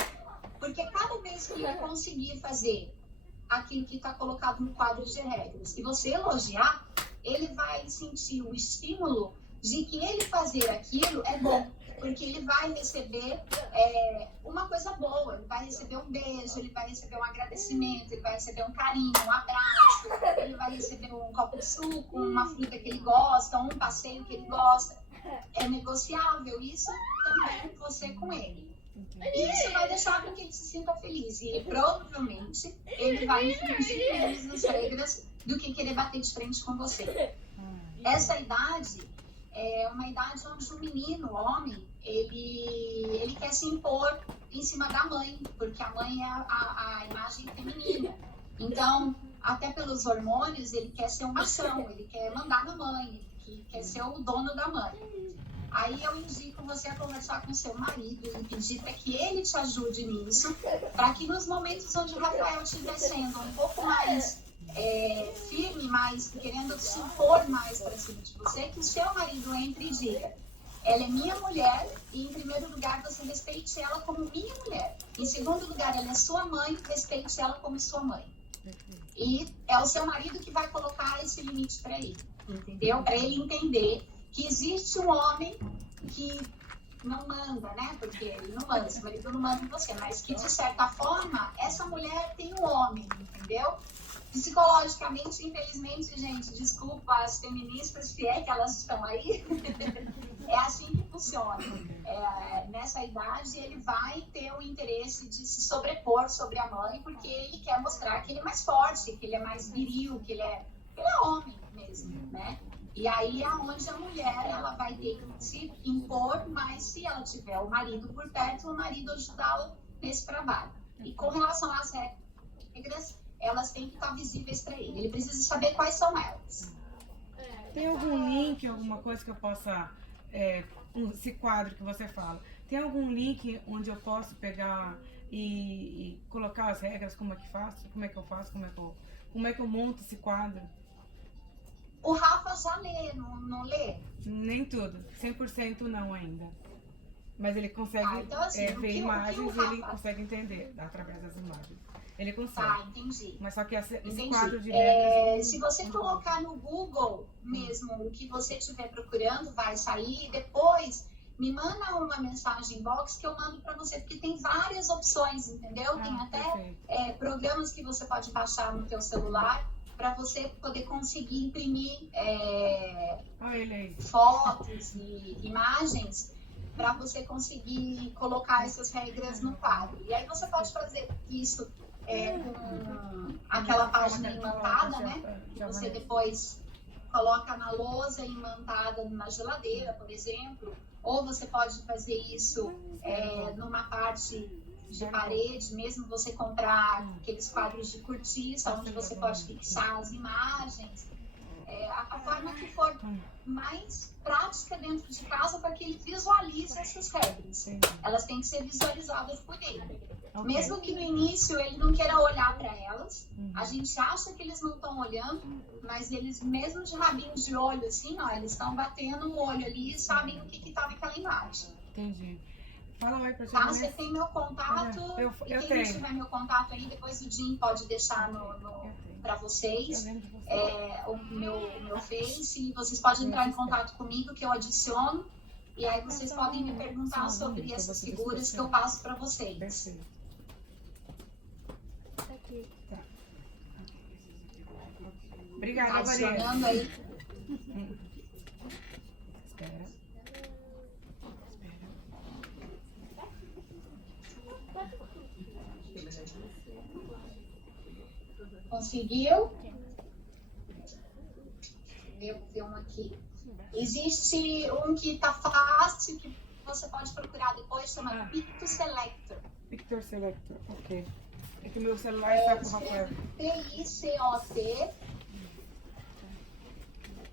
Porque cada vez que ele conseguir fazer aquilo que está colocado no quadro de regras e você elogiar, ele vai sentir o estímulo de que ele fazer aquilo é bom, porque ele vai receber uma coisa boa, ele vai receber um beijo, ele vai receber um agradecimento, ele vai receber um carinho, um abraço, ele vai receber um copo de suco, uma fruta que ele gosta, um passeio que ele gosta. É negociável isso também você com ele. E isso vai deixar com que ele se sinta feliz. E provavelmente ele vai infringir menos as regras do que querer bater de frente com você. Essa idade é uma idade onde o menino, o homem, ele quer se impor em cima da mãe, porque a mãe é a imagem feminina. Então, até pelos hormônios, ele quer ser um machão, ele quer mandar na mãe, ele quer ser o dono da mãe. Aí eu indico você a conversar com seu marido e pedir para que ele te ajude nisso, para que nos momentos onde o Rafael estiver sendo um pouco mais firme, mais querendo se impor mais para cima de você, que o seu marido entre e diga: ela é minha mulher e, em primeiro lugar, você respeite ela como minha mulher. Em segundo lugar, ela é sua mãe, respeite ela como sua mãe. E é o seu marido que vai colocar esse limite para ele, entendeu? Para ele entender que existe um homem que não manda, né? Porque ele não manda, seu marido não manda em você, mas que, de certa forma, essa mulher tem um homem, entendeu? Psicologicamente, infelizmente, gente, desculpa as feministas, se é que elas estão aí, é assim que funciona. Nessa idade, ele vai ter o interesse de se sobrepor sobre a mãe, porque ele quer mostrar que ele é mais forte, que ele é mais viril, que ele é homem mesmo, né? E aí é onde a mulher ela vai ter que se impor, mas se ela tiver o marido por perto, o marido ajudá-la nesse trabalho. E com relação às regras, elas têm que estar visíveis para ele. Ele precisa saber quais são elas. Tem algum link, alguma coisa que eu possa... esse quadro que você fala, tem algum link onde eu posso pegar e colocar as regras, como é que faço? Como é que eu faço? Como é que eu monto esse quadro? O Rafa já lê, não lê? Nem tudo, 100% não ainda. Mas ele consegue então, assim, ver imagens e Rafa... ele consegue entender através das imagens. Ele consegue. Tá, entendi. Mas só que esse Entendi. quadro de regras... Se você colocar no Google mesmo o que você estiver procurando, vai sair. Depois, me manda uma mensagem inbox que eu mando para você, porque tem várias opções, entendeu? Tem até programas que você pode baixar no teu celular para você poder conseguir imprimir fotos e imagens para você conseguir colocar essas regras no quadro. E aí você pode fazer isso com aquela página imantada, né? Que você depois coloca na lousa imantada na geladeira, por exemplo. Ou você pode fazer isso numa parte de parede, mesmo você comprar aqueles quadros de cortiça, onde você pode fixar as imagens. A forma que for mais prática dentro de casa para que ele visualize essas regras. Elas têm que ser visualizadas por ele. Mesmo que no início ele não queira olhar para elas, a gente acha que eles não estão olhando, mas eles, mesmo de rabinho de olho, assim, ó, eles estão batendo o olho ali e sabem o que está naquela imagem. Entendi. Fala oi pra tá, você tem meu contato, e quem não tiver meu contato aí, depois o Jim pode deixar para vocês o meu Face, e vocês podem entrar em contato comigo que eu adiciono, e aí vocês podem me perguntar sobre essas figuras que eu passo para vocês. Perfeito. Tá. Obrigada, adicionando aí. Espera. Conseguiu? Eu vi um aqui. Existe um que tá fácil, que você pode procurar depois, chama Picto Selector. Picto Selector, ok. É que meu celular está com o Rafael. P-I-C-O-T.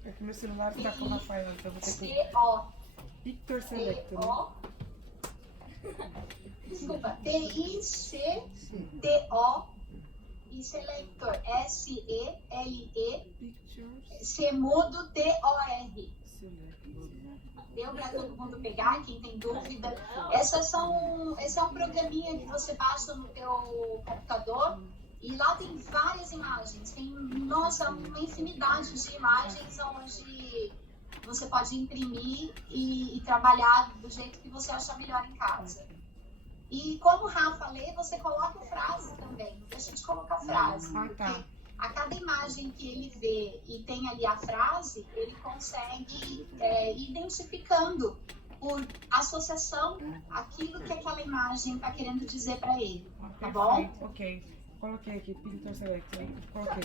É que meu celular está com o Rafael, então vou ter que... Picture Selector. T-O. Desculpa, T-I-C-T-O e Selector, S-E-L-E, Pictures Semudo, T-O-R. Selector. Deu para todo mundo pegar, quem tem dúvida. Esse é um programinha que você baixa no teu computador e lá tem várias imagens. Tem, nossa, uma infinidade de imagens onde você pode imprimir e trabalhar do jeito que você achar melhor em casa. E como o Rafa lê, você coloca frase também. Não deixa de colocar frase. Ah, tá. Porque a cada imagem que ele vê e tem ali a frase, ele consegue ir identificando por associação aquilo que aquela imagem está querendo dizer para ele. Tá bom? Perfeito, ok. Coloquei aqui, Picture Selector. Coloquei.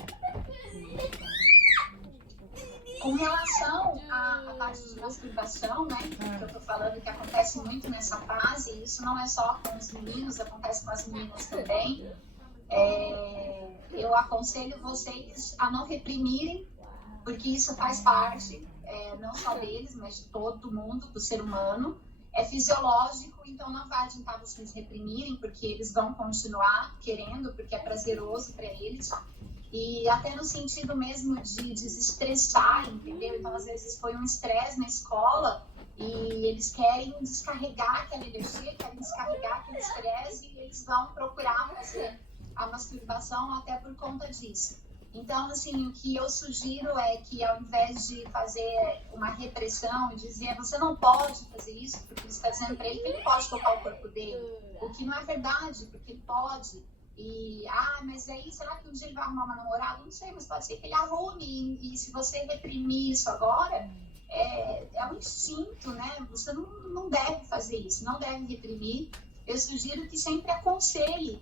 Com relação à parte de masturbação, né, que eu tô falando que acontece muito nessa fase, isso não é só com os meninos, acontece com as meninas também. Eu aconselho vocês a não reprimirem, porque isso faz parte, não só deles, mas de todo mundo, do ser humano. É fisiológico, então não vai adiantar vocês reprimirem, porque eles vão continuar querendo, porque é prazeroso para eles. E até no sentido mesmo de desestressar, entendeu? Então, às vezes foi um estresse na escola e eles querem descarregar aquela energia, querem descarregar aquele estresse e eles vão procurar fazer a masturbação até por conta disso. Então, assim, o que eu sugiro é que ao invés de fazer uma repressão e dizer você não pode fazer isso, porque você está dizendo para ele que ele pode tocar o corpo dele, o que não é verdade, porque ele pode. E, mas aí, será que um dia ele vai arrumar uma namorada? Não sei, mas pode ser que ele arrume. E se você reprimir isso agora, é um instinto, né? Você não deve fazer isso, não deve reprimir. Eu sugiro que sempre aconselhe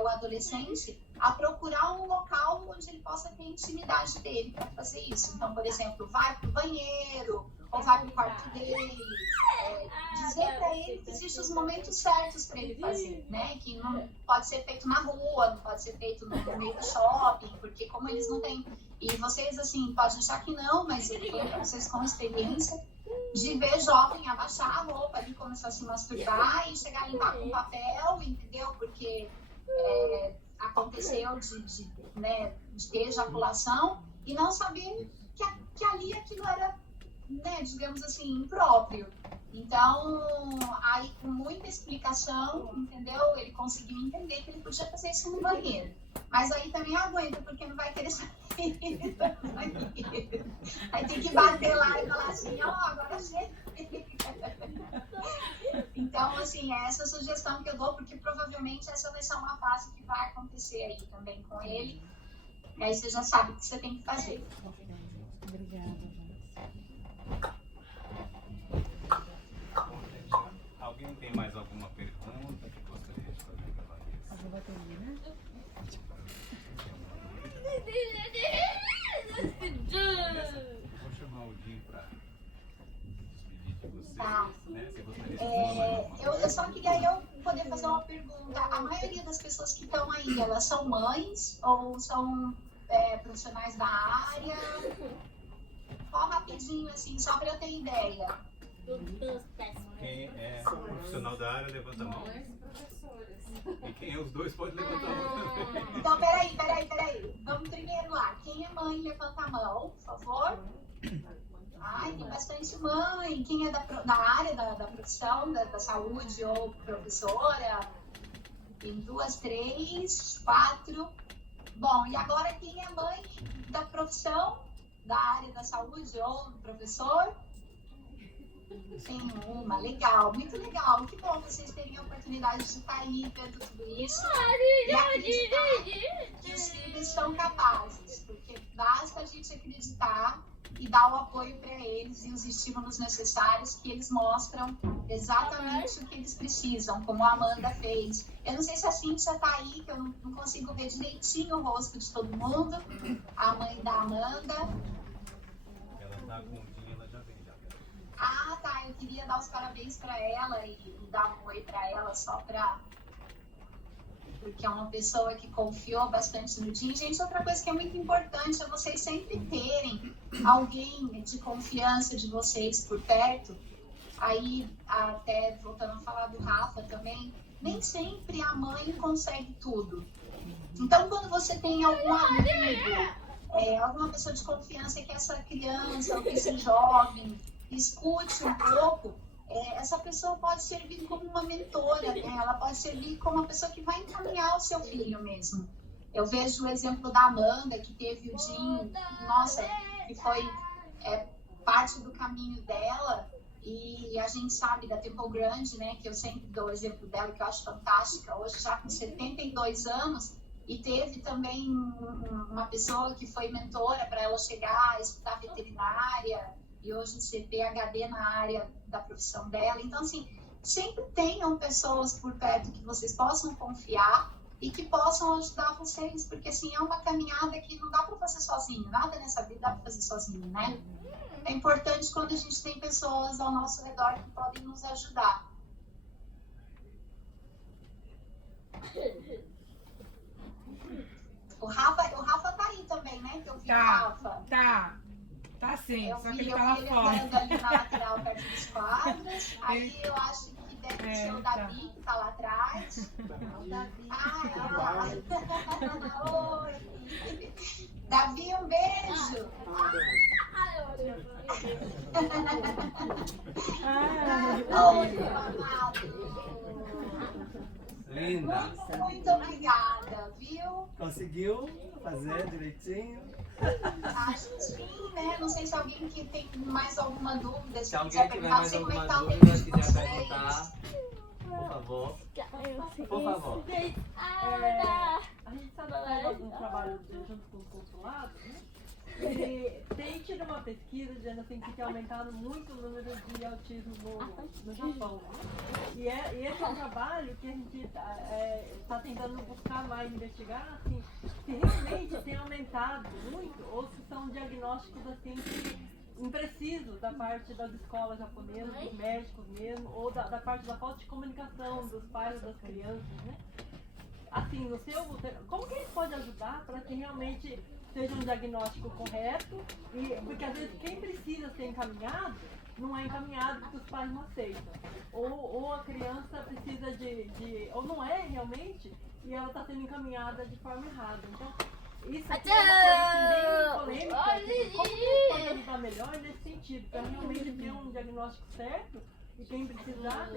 o adolescente a procurar um local onde ele possa ter intimidade dele para fazer isso. Então, por exemplo, vai para o banheiro ou vai para o quarto dele. Dizer para ele que existem os momentos certos para ele fazer, né? Que não pode ser feito na rua, não pode ser feito no meio do shopping, porque como eles não têm... E vocês, assim, podem achar que não, mas eu falo para vocês com experiência de ver jovem abaixar a roupa ali, começar a se masturbar e chegar a limpar com papel, entendeu? Porque aconteceu de ter ejaculação e não saber que ali aquilo era, né, digamos assim, impróprio. Então, aí com muita explicação, entendeu? Ele conseguiu entender que ele podia fazer isso no banheiro. Mas aí também aguenta, porque não vai querer sair do banheiro. Aí tem que bater lá e falar assim, agora chega. Então, assim, é essa sugestão que eu dou, porque provavelmente essa vai ser uma fase que vai acontecer aí também com ele. E aí você já sabe o que você tem que fazer. Obrigada. Alguém tem mais alguma pergunta que gostaria de fazer para a Vanessa? A bateria, né? Vou chamar o Dinho para despedir de você. Tá. Né? Você gostaria de falar Eu só queria poder fazer uma pergunta. A maioria das pessoas que estão aí, elas são mães ou são profissionais da área? Só rapidinho, assim, só para eu ter ideia. Quem é profissional da área, levanta a mão. E quem é os dois, pode levantar a mão também. Então, peraí. Vamos primeiro lá. Quem é mãe, levanta a mão, por favor. Ai, tem bastante mãe. Quem é da área da profissão, da saúde ou professora? Tem 2, 3, 4. Bom, e agora quem é mãe da profissão, da área da saúde ou professor? Tem uma, legal, muito legal. Que bom vocês terem a oportunidade de estar aí vendo tudo isso e acreditar que os filhos são capazes, porque basta a gente acreditar e dar o apoio para eles e os estímulos necessários que eles mostram exatamente o que eles precisam, como a Amanda fez. Eu não sei se a Cíntia está aí, que eu não consigo ver direitinho o rosto de todo mundo. A mãe da Amanda. Ela está com o Dinho, ela já vem já. Ah, tá. Eu queria dar os parabéns para ela e dar um oi para ela só para... Porque é uma pessoa que confiou bastante no Dinho. Gente, outra coisa que é muito importante é vocês sempre terem alguém de confiança de vocês por perto Aí, até voltando a falar do Rafa também, nem sempre a mãe consegue tudo. Então, quando você tem algum amigo, alguma pessoa de confiança que essa criança ou que esse jovem escute um pouco, essa pessoa pode servir como uma mentora, né? Ela pode servir como uma pessoa que vai encaminhar o seu filho mesmo. Eu vejo o exemplo da Amanda, que teve o Jim, nossa, que foi parte do caminho dela, e a gente sabe da Temple Grande, né, que eu sempre dou o exemplo dela, que eu acho fantástica, hoje já com 72 anos, e teve também uma pessoa que foi mentora para ela chegar a estudar veterinária, e hoje ser PhD na área da profissão dela. Então, assim, sempre tenham pessoas por perto que vocês possam confiar e que possam ajudar vocês, porque, assim, é uma caminhada que não dá para fazer sozinho, nada nessa vida dá para fazer sozinho, né? É importante quando a gente tem pessoas ao nosso redor que podem nos ajudar. O Rafa tá aí também, né? Que eu vi o Rafa. Tá sim, eu só vi, que ele eu tá lá vi ele fora. andando ali na lateral perto dos quadros. Aí eu acho que deve ser o Davi, que tá lá atrás. Oi. Davi, um beijo. Linda. Muito obrigada, viu? Conseguiu fazer direitinho? Acho que sim, né? Não sei se alguém que tem mais alguma dúvida. Se alguém tiver mais alguma dúvida, quiser perguntar, por favor. Por favor. A gente sabe que faz um trabalho junto com o consulado, né? E tem tido uma pesquisa dizendo assim, que tem aumentado muito o número de autismo no Japão. Né? E esse é um trabalho que a gente está tentando buscar mais, investigar, assim, se realmente tem aumentado muito ou se são diagnósticos assim, imprecisos da parte das escolas japonesas, dos médicos mesmo, ou da parte da falta de comunicação dos pais e das crianças. Né? Assim, no seu, como que a gente pode ajudar para que realmente seja um diagnóstico correto, porque às vezes quem precisa ser encaminhado não é encaminhado porque os pais não aceitam, ou a criança precisa ou não é realmente, e ela está sendo encaminhada de forma errada. Então, isso aqui é uma coisa bem polêmica, como que pode ajudar melhor nesse sentido, para realmente ter um diagnóstico certo. E quem precisar,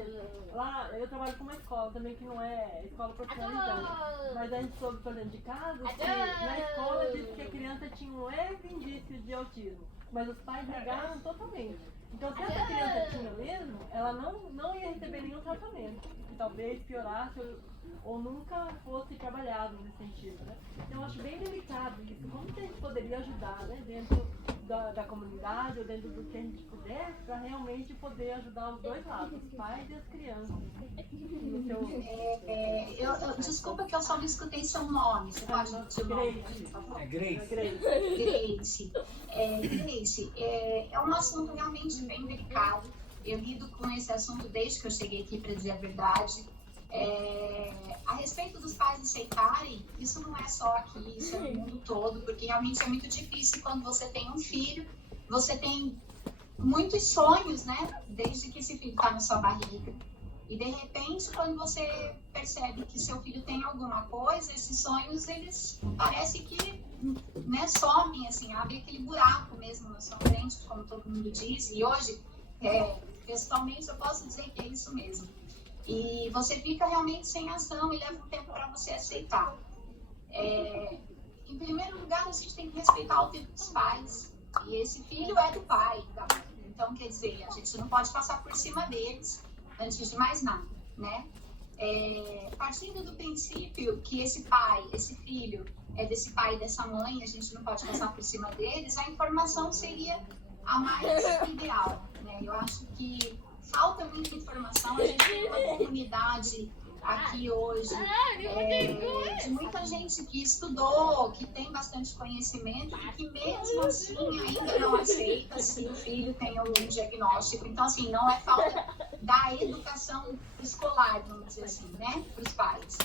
lá eu trabalho com uma escola também que não é escola profissionalizante, mas a gente soube, por exemplo, de casos que na escola disse que a criança tinha um leve indício de autismo, mas os pais negaram totalmente. Então, se essa criança tinha mesmo, ela não ia receber nenhum tratamento, que talvez piorasse ou nunca fosse trabalhado nesse sentido, né? Então, eu acho bem delicado isso. Como que a gente poderia ajudar, né, dentro da comunidade ou dentro do que a gente puder, para realmente poder ajudar os dois lados, os pais e as crianças. No seu... Desculpa que eu só não escutei seu nome. Você pode repetir o nome, por favor? Grace. Grace, é um assunto realmente bem delicado. Eu lido com esse assunto desde que eu cheguei aqui, para dizer a verdade. A respeito dos pais aceitarem, isso não é só aqui, isso é no mundo todo, porque realmente é muito difícil quando você tem um filho, você tem muitos sonhos, né, desde que esse filho está na sua barriga, e de repente quando você percebe que seu filho tem alguma coisa, esses sonhos, eles parece que, né, somem, assim, abre aquele buraco mesmo na sua frente, como todo mundo diz, e hoje, pessoalmente, eu posso dizer que é isso mesmo. E você fica realmente sem ação e leva um tempo para você aceitar. Em primeiro lugar, a gente tem que respeitar o tempo dos pais. E esse filho é do pai, da mãe. Então, quer dizer, a gente não pode passar por cima deles antes de mais nada, né? Partindo do princípio que esse filho é desse pai e dessa mãe, a gente não pode passar por cima deles, a informação seria a mais ideal, né? Eu acho que falta muita informação, a gente tem uma comunidade aqui hoje de muita gente que estudou, que tem bastante conhecimento e que mesmo assim ainda não aceita se o filho tem algum diagnóstico. Então, assim, não é falta da educação escolar, vamos dizer assim, né, para os pais.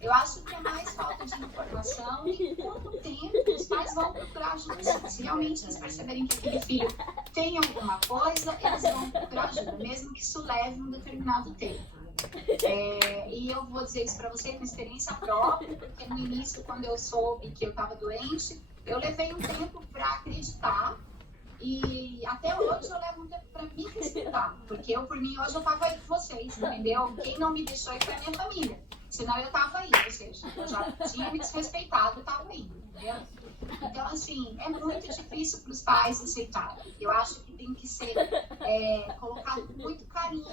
Eu acho que é mais falta de informação e com o tempo os pais vão procurar ajuda. Se realmente eles perceberem que aquele filho tem alguma coisa, eles vão procurar ajuda, mesmo que isso leve um determinado tempo. E eu vou dizer isso para você com experiência própria, porque no início, quando eu soube que eu estava doente, eu levei um tempo para acreditar, e até hoje eu levo um tempo para me respeitar, porque eu, por mim, hoje eu estava aí com vocês, entendeu? Quem não me deixou aí foi a minha família, senão eu estava aí, ou seja, eu já tinha me desrespeitado e estava aí, entendeu? Então, assim, é muito difícil para os pais aceitarem. Eu acho que tem que ser colocado muito carinho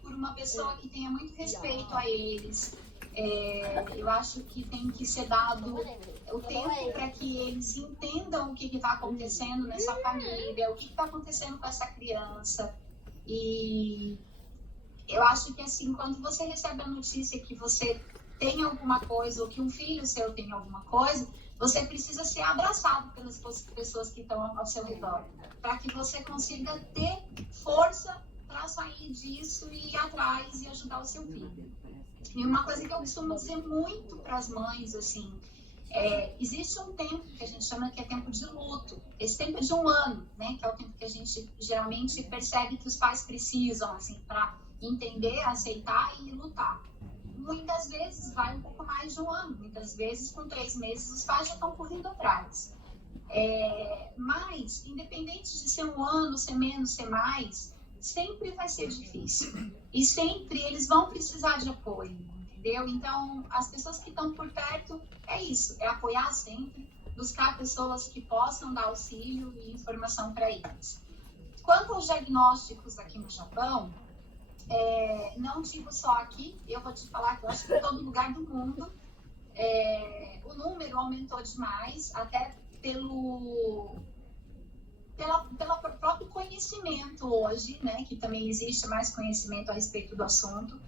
por uma pessoa que tenha muito respeito a eles. Eu acho que tem que ser dado o tempo para que eles entendam o que está acontecendo nessa família, o que está acontecendo com essa criança. E eu acho que, assim, quando você recebe a notícia que você tem alguma coisa, ou que um filho seu tem alguma coisa, você precisa ser abraçado pelas pessoas que estão ao seu redor, para que você consiga ter força para sair disso e ir atrás e ajudar o seu filho. E uma coisa que eu costumo dizer muito para as mães, assim, existe um tempo que a gente chama que é tempo de luto. Esse tempo é de 1 ano, né, que é o tempo que a gente geralmente percebe que os pais precisam, assim, para entender, aceitar e lutar. Muitas vezes vai um pouco mais de 1 ano, muitas vezes com 3 meses os pais já estão correndo atrás. Mas, independente de ser 1 ano, ser menos, ser mais, sempre vai ser difícil. E sempre eles vão precisar de apoio, entendeu? Então, as pessoas que estão por perto, é isso, é apoiar sempre, buscar pessoas que possam dar auxílio e informação para eles. Quanto aos diagnósticos aqui no Japão, não digo só aqui, eu vou te falar que eu acho que em todo lugar do mundo o número aumentou demais, até pelo próprio conhecimento hoje, né, que também existe mais conhecimento a respeito do assunto.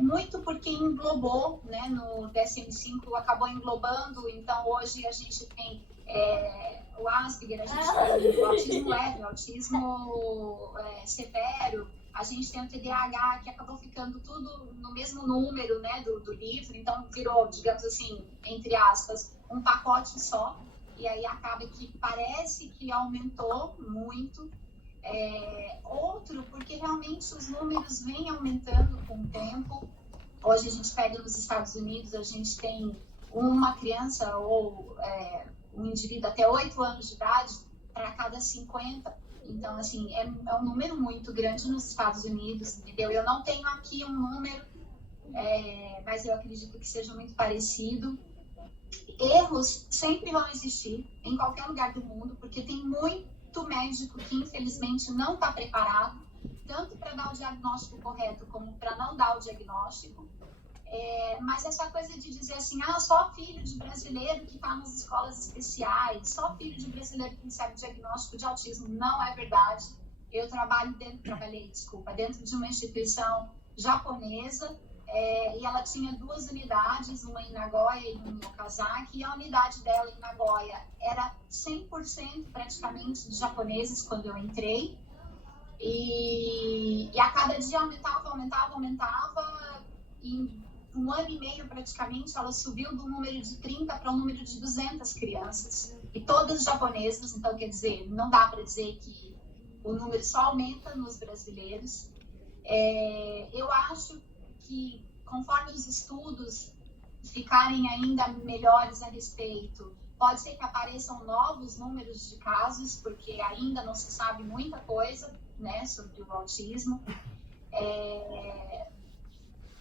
Muito porque englobou, né, no DSM-5 acabou englobando, então hoje a gente tem o Asperger, a gente tem o autismo leve, o autismo severo, a gente tem o TDAH, que acabou ficando tudo no mesmo número, né, do livro, então virou, digamos assim, entre aspas, um pacote só, e aí acaba que parece que aumentou muito. Outro, porque realmente os números vêm aumentando com o tempo. Hoje a gente pega nos Estados Unidos, a gente tem uma criança ou um indivíduo até 8 anos de idade para cada 50. Então, assim, é um número muito grande nos Estados Unidos, entendeu? Eu não tenho aqui um número, mas eu acredito que seja muito parecido. Erros sempre vão existir em qualquer lugar do mundo, porque tem muito médico que, infelizmente, não está preparado, tanto para dar o diagnóstico correto, como para não dar o diagnóstico. Mas essa coisa de dizer assim, só filho de brasileiro que está nas escolas especiais, só filho de brasileiro que recebe diagnóstico de autismo, não é verdade. Eu trabalhei dentro de uma instituição japonesa, e ela tinha 2 unidades, uma em Nagoya e uma em Okazaki, e a unidade dela em Nagoya era 100% praticamente de japoneses quando eu entrei, e a cada dia aumentava, em 1 ano e meio praticamente, ela subiu do número de 30 para um número de 200 crianças, e todas japonesas, então quer dizer, não dá para dizer que o número só aumenta nos brasileiros. Eu acho que conforme os estudos ficarem ainda melhores a respeito, pode ser que apareçam novos números de casos, porque ainda não se sabe muita coisa, né, sobre o autismo.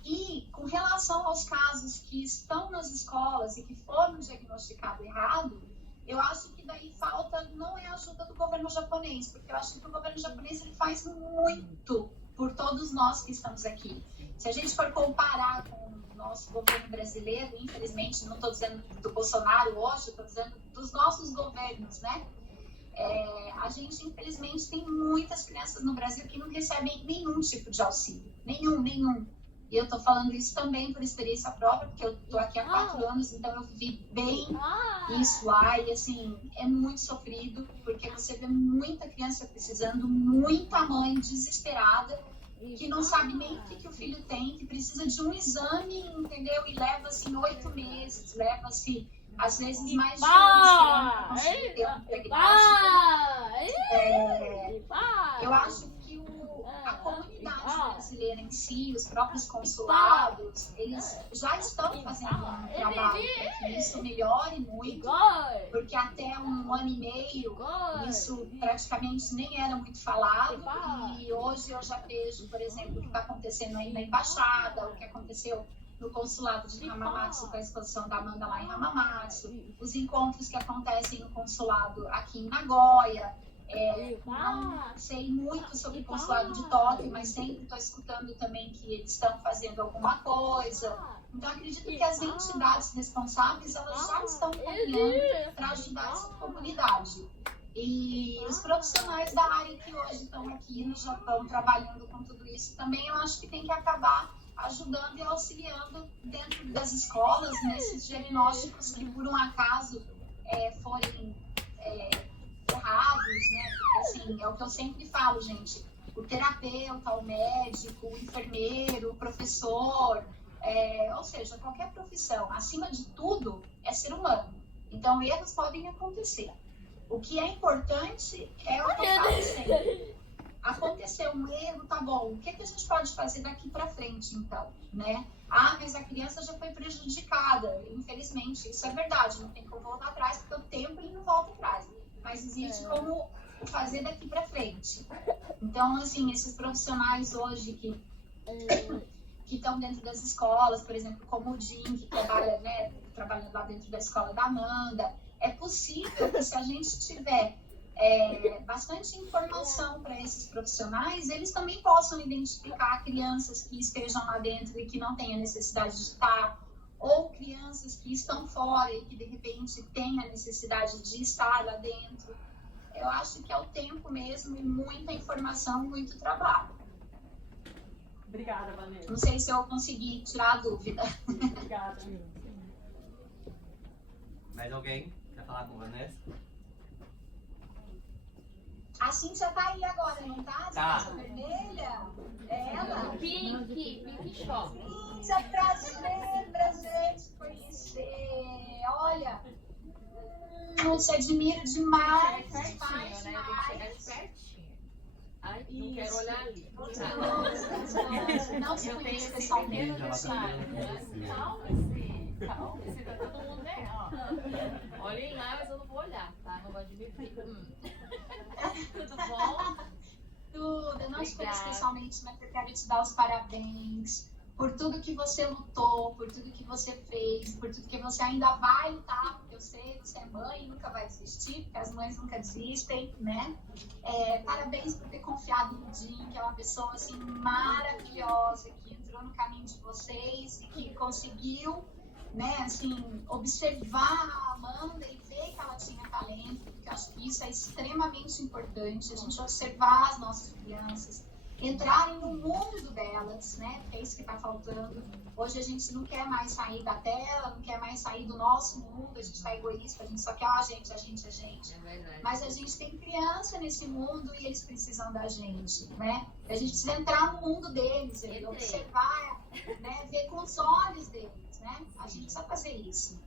E com relação aos casos que estão nas escolas e que foram diagnosticados errado, eu acho que daí falta, não é a ajuda do governo japonês, porque eu acho que o governo japonês ele faz muito por todos nós que estamos aqui. Se a gente for comparar com o nosso governo brasileiro, infelizmente, não estou dizendo do Bolsonaro hoje, estou dizendo dos nossos governos, né? A gente, infelizmente, tem muitas crianças no Brasil que não recebem nenhum tipo de auxílio. Nenhum. E eu estou falando isso também por experiência própria, porque eu estou aqui há 4 anos, então eu vi bem isso lá. E, assim, é muito sofrido, porque você vê muita criança precisando, muita mãe desesperada, que não sabe nem o que o filho tem, que precisa de um exame, entendeu? E leva-se 8 meses, leva-se às vezes mais jovens para conseguir ter um diagnóstico. Eu acho que a comunidade brasileira em si, os próprios consulados, eles já estão fazendo um trabalho para que isso melhore muito, porque até um ano e meio isso praticamente nem era muito falado, e hoje eu já vejo, por exemplo, o que está acontecendo aí na Embaixada, o que aconteceu no consulado de Hamamatsu com a exposição da Amanda lá em Hamamatsu, os encontros que acontecem no consulado aqui em Nagoya. Não sei muito sobre o consulado de Tóquio, mas sempre estou escutando também que eles estão fazendo alguma coisa. Então acredito que as entidades responsáveis elas já estão caminhando para ajudar essa comunidade. E os profissionais da área que hoje estão aqui no Japão trabalhando com tudo isso também, eu acho que tem que acabar ajudando e auxiliando dentro das escolas nesses diagnósticos que por um acaso forem errados, né? Porque assim, é o que eu sempre falo, gente. O terapeuta, o médico, o enfermeiro, o professor, ou seja, qualquer profissão, acima de tudo, é ser humano. Então, erros podem acontecer. O que é importante é o que eu falo sempre. Aconteceu um erro, tá bom. O que a gente pode fazer daqui para frente, então, né? Ah, mas a criança já foi prejudicada. Infelizmente, isso é verdade. Não tem como voltar atrás, porque o tempo ele não volta atrás. Mas existe como fazer daqui para frente. Então, assim, esses profissionais hoje que estão dentro das escolas, por exemplo, como o Jim, que trabalha, né, trabalhando lá dentro da escola da Amanda, é possível que se a gente tiver bastante informação para esses profissionais, eles também possam identificar crianças que estejam lá dentro e que não tenham necessidade de estar, ou crianças que estão fora e que de repente têm a necessidade de estar lá dentro. Eu acho que é o tempo mesmo e muita informação, muito trabalho. Obrigada, Vanessa. Não sei se eu consegui tirar a dúvida. Obrigada. Mais alguém quer falar com a Vanessa? A Cíntia tá aí agora, não tá? De Tá. calça vermelha? É ela? Pink Shop. Cíntia, prazer te conhecer. Olha, eu te admiro demais, Pertinho, demais, né? Tem que chegar demais. pertinho. Ai, não quero olhar ali. Não te Eu tenho conheço esse pessoalmente. pequeno detalhe, né? Calma-se, você tá todo mundo, né? Ó. Olhem lá, mas eu não vou olhar, tá? Não gosto de me ver. Tudo bom? Tudo, eu não te conheço Obrigada. pessoalmente, mas eu quero te dar os parabéns por tudo que você lutou, por tudo que você fez, por tudo que você ainda vai lutar, porque eu sei que você é mãe e nunca vai desistir, porque as mães nunca desistem, né? Parabéns por ter confiado no Jim, que é uma pessoa assim maravilhosa, que entrou no caminho de vocês e que conseguiu, né, assim, observar a Amanda e ver que ela tinha talento, porque eu acho que isso é extremamente importante, a gente observar as nossas crianças, entrarem no mundo delas, né, que é isso que está faltando. Hoje a gente não quer mais sair da tela, não quer mais sair do nosso mundo, a gente está egoísta, a gente só quer a gente. É verdade. Mas a gente tem criança nesse mundo e eles precisam da gente, né? A gente precisa entrar no mundo deles, observar, né, ver com os olhos deles, né? A gente precisa fazer isso.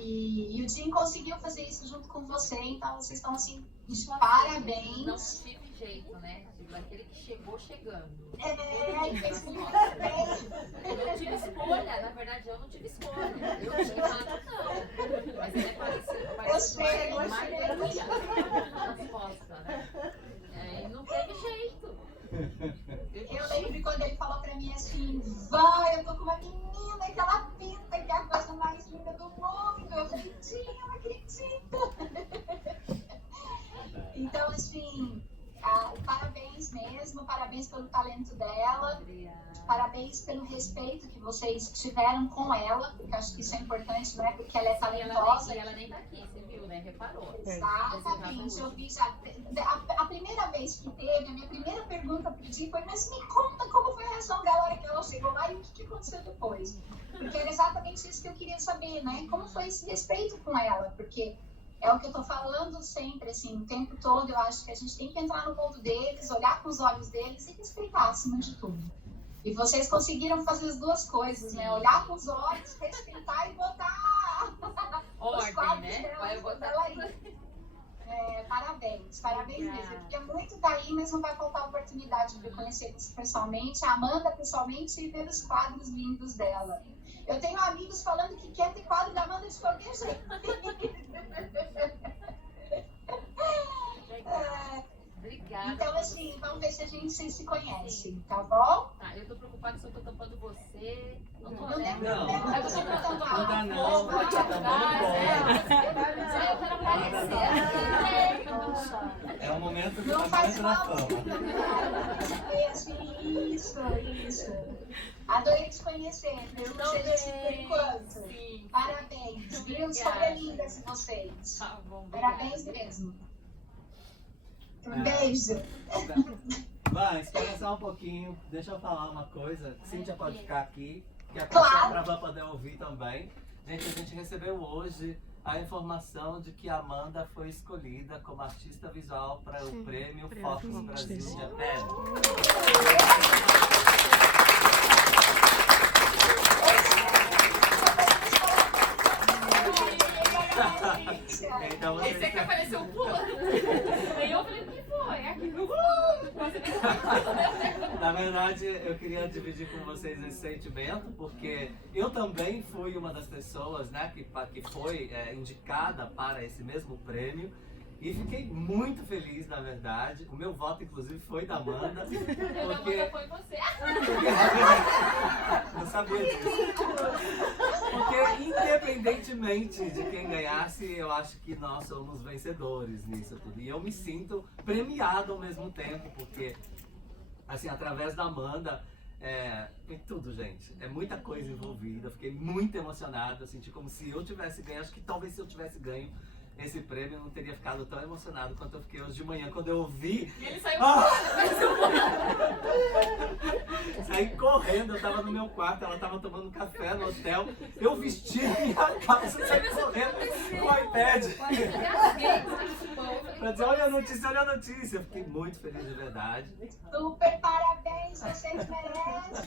E o Jim conseguiu fazer isso junto com você, então vocês estão assim, de parabéns. Não tive jeito, né? Tipo, aquele que chegou chegando. E fez muito bem. Eu não tive escolha, na verdade eu não tive escolha. Eu tinha falado não. Mas ele é parecido Eu Maria nas costas, né? E não teve jeito. Eu lembro quando ele falou pra mim assim, vai, eu tô com uma menina que ela pinta, que é a coisa mais linda do mundo. Eu falei, Jim, eu não acredito. Então, assim, parabéns mesmo, parabéns pelo talento dela. Obrigada. Parabéns pelo respeito que vocês tiveram com ela, porque acho que isso é importante, né? Porque ela é talentosa. E ela nem tá aqui, você viu, né? Reparou. Exatamente, eu vi já. A primeira vez que teve, a minha primeira pergunta pro Jim foi, mas me conta como foi a reação dela na hora que ela chegou lá e o que aconteceu depois. Porque era exatamente isso que eu queria saber, né? Como foi esse respeito com ela, porque é o que eu tô falando sempre, assim, o tempo todo. Eu acho que a gente tem que entrar no mundo deles, olhar com os olhos deles e respeitar acima de tudo. E vocês conseguiram fazer as duas coisas, né? Olhar com os olhos, respeitar e botar os quadros dela aí. Parabéns mesmo. Eu queria muito estar aí, mas não vai faltar oportunidade de conhecer você pessoalmente, a Amanda pessoalmente e ver os quadros lindos dela. Eu tenho amigos falando que quer ter quadro da Amanda de qualquer jeito. Obrigada. Então, assim, vamos ver se a gente se conhece, tá bom? Tá, eu tô preocupada se eu tô tampando você. Não tô, Não, né? Não, eu tô não tampando dá a não. Vou te ajudar, eu quero aparecer aqui. É o momento Não da faz fama. mal. Isso. Adorei te conhecer, viu? Não Seja assim por bem. enquanto. Sim. Parabéns, viu? Super lindas vocês. Tá bom, Parabéns mesmo. Um beijo. Vai, espera só um pouquinho. Deixa eu falar uma coisa. Cíntia pode ficar aqui, que a Claro. pessoa vai poder ouvir também. Gente, a gente recebeu hoje a informação de que a Amanda foi escolhida como artista visual para o prêmio Focus Brasil Japan. Então, Esse é que apareceu pulando. Aí eu falei, o que foi? É aqui. na verdade, eu queria dividir com vocês esse sentimento, porque eu também fui uma das pessoas, né, que foi indicada para esse mesmo prêmio. E fiquei muito feliz, na verdade. O meu voto, inclusive, foi da Amanda. Porque... foi você. Não sabia disso. Porque, independentemente de quem ganhasse, eu acho que nós somos vencedores nisso tudo. E eu me sinto premiado ao mesmo tempo, porque, assim, através da Amanda, tem tudo, gente. É muita coisa envolvida. Fiquei muito emocionado. Eu senti como se eu tivesse ganho. Acho que talvez se eu tivesse ganho esse prêmio, eu não teria ficado tão emocionado quanto eu fiquei hoje de manhã, quando eu ouvi. Ele saiu Saí correndo, eu tava no meu quarto, ela tava tomando café no hotel. Eu vesti a minha calça e saí correndo com o iPad. Pra dizer, olha a notícia, olha a notícia. Eu fiquei muito feliz de verdade. Super parabéns, vocês merecem.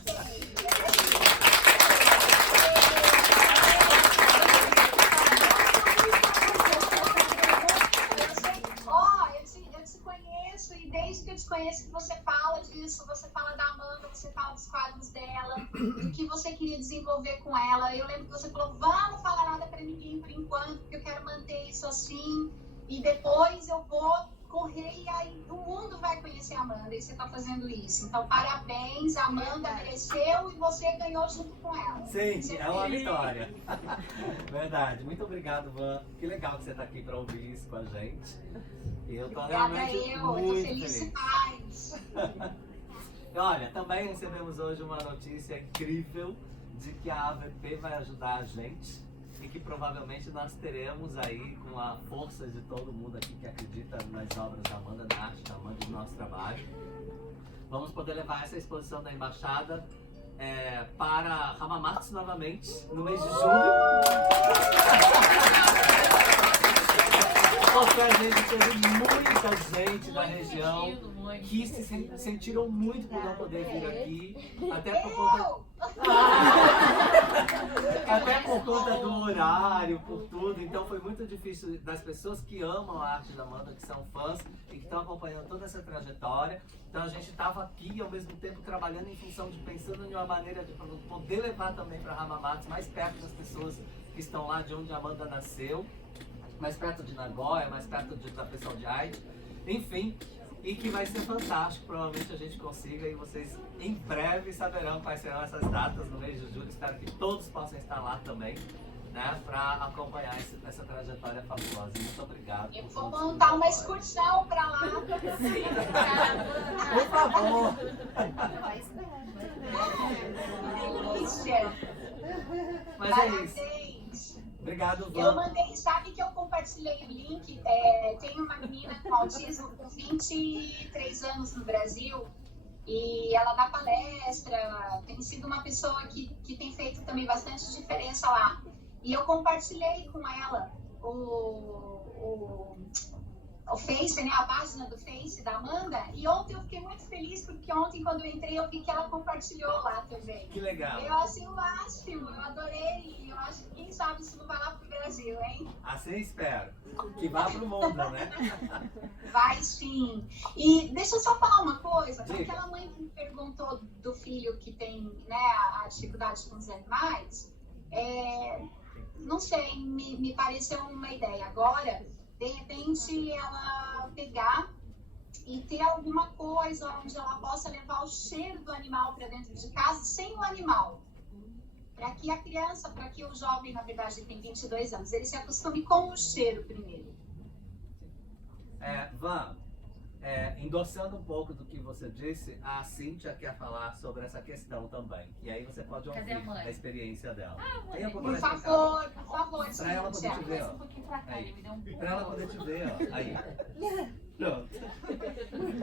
Eu te conheço e desde que eu te conheço que você fala disso, você fala da Amanda, você fala dos quadros dela, do que você queria desenvolver com ela. Eu lembro que você falou, vamos, não falar nada pra ninguém por enquanto, porque eu quero manter isso assim e depois eu vou correr e aí o mundo vai conhecer a Amanda e você tá fazendo isso. Então, parabéns, a Amanda mereceu e você ganhou junto com ela. Sim, é uma vitória. Verdade. Muito obrigado, Van. Que legal que você tá aqui pra ouvir isso com a gente. E eu tô Obrigada realmente eu tô muito feliz feliz. demais. Olha, também recebemos hoje uma notícia incrível de que a AVP vai ajudar a gente e que provavelmente nós teremos aí, com a força de todo mundo aqui que acredita nas obras da Amanda, na arte da Amanda e no nosso trabalho, vamos poder levar essa exposição da Embaixada para Hamamatsu novamente, no mês de julho. Porque a gente teve muita gente da região que se sentiram muito por não poder vir aqui, até por conta do horário, por tudo. Então foi muito difícil das pessoas que amam a arte da Amanda, que são fãs e que estão acompanhando toda essa trajetória. Então a gente estava aqui e ao mesmo tempo trabalhando em função de pensando em uma maneira de poder levar também para Hamamatsu, mais perto das pessoas que estão lá de onde a Amanda nasceu, mais perto de Nagoya, mais perto da pessoal de Aichi, enfim, e que vai ser fantástico. Provavelmente a gente consiga e vocês em breve saberão quais serão essas datas no mês de julho. Espero que todos possam estar lá também, né, para acompanhar essa trajetória fabulosa. Muito obrigado. Eu vou montar uma excursão para lá. Por favor. Delícia. Mas é isso. Parabéns. Obrigado, Eu Van. mandei, sabe que eu compartilhei o link? Tem uma menina com autismo com 23 anos no Brasil e ela dá palestra, tem sido uma pessoa que tem feito também bastante diferença lá. E eu compartilhei com ela o Face, né, a página do Face da Amanda, e ontem eu fiquei muito feliz porque ontem quando eu entrei eu vi que ela compartilhou lá também. Que legal. Eu achei o máximo, eu adorei, eu acho que quem sabe isso não vai lá pro Brasil, hein? Assim espero. Que vá pro mundo, né? Vai sim. E deixa eu só falar uma coisa, Diga. aquela mãe que me perguntou do filho que tem, né, a dificuldade com os animais, não sei, me pareceu uma ideia. Agora, de repente, ela pegar e ter alguma coisa onde ela possa levar o cheiro do animal para dentro de casa sem o animal. Para que a criança, para que o jovem, na verdade, tem 22 anos, ele se acostume com o cheiro primeiro. Van, endossando um pouco do que você disse, a Cíntia quer falar sobre essa questão também. E aí você pode ouvir a experiência dela. Tem alguma Por coisa favor, pra ela poder te ver, ó. Um pouquinho pra cá, ele me deu um pouco. Pra ela poder te ver, ó. Aí. Pronto.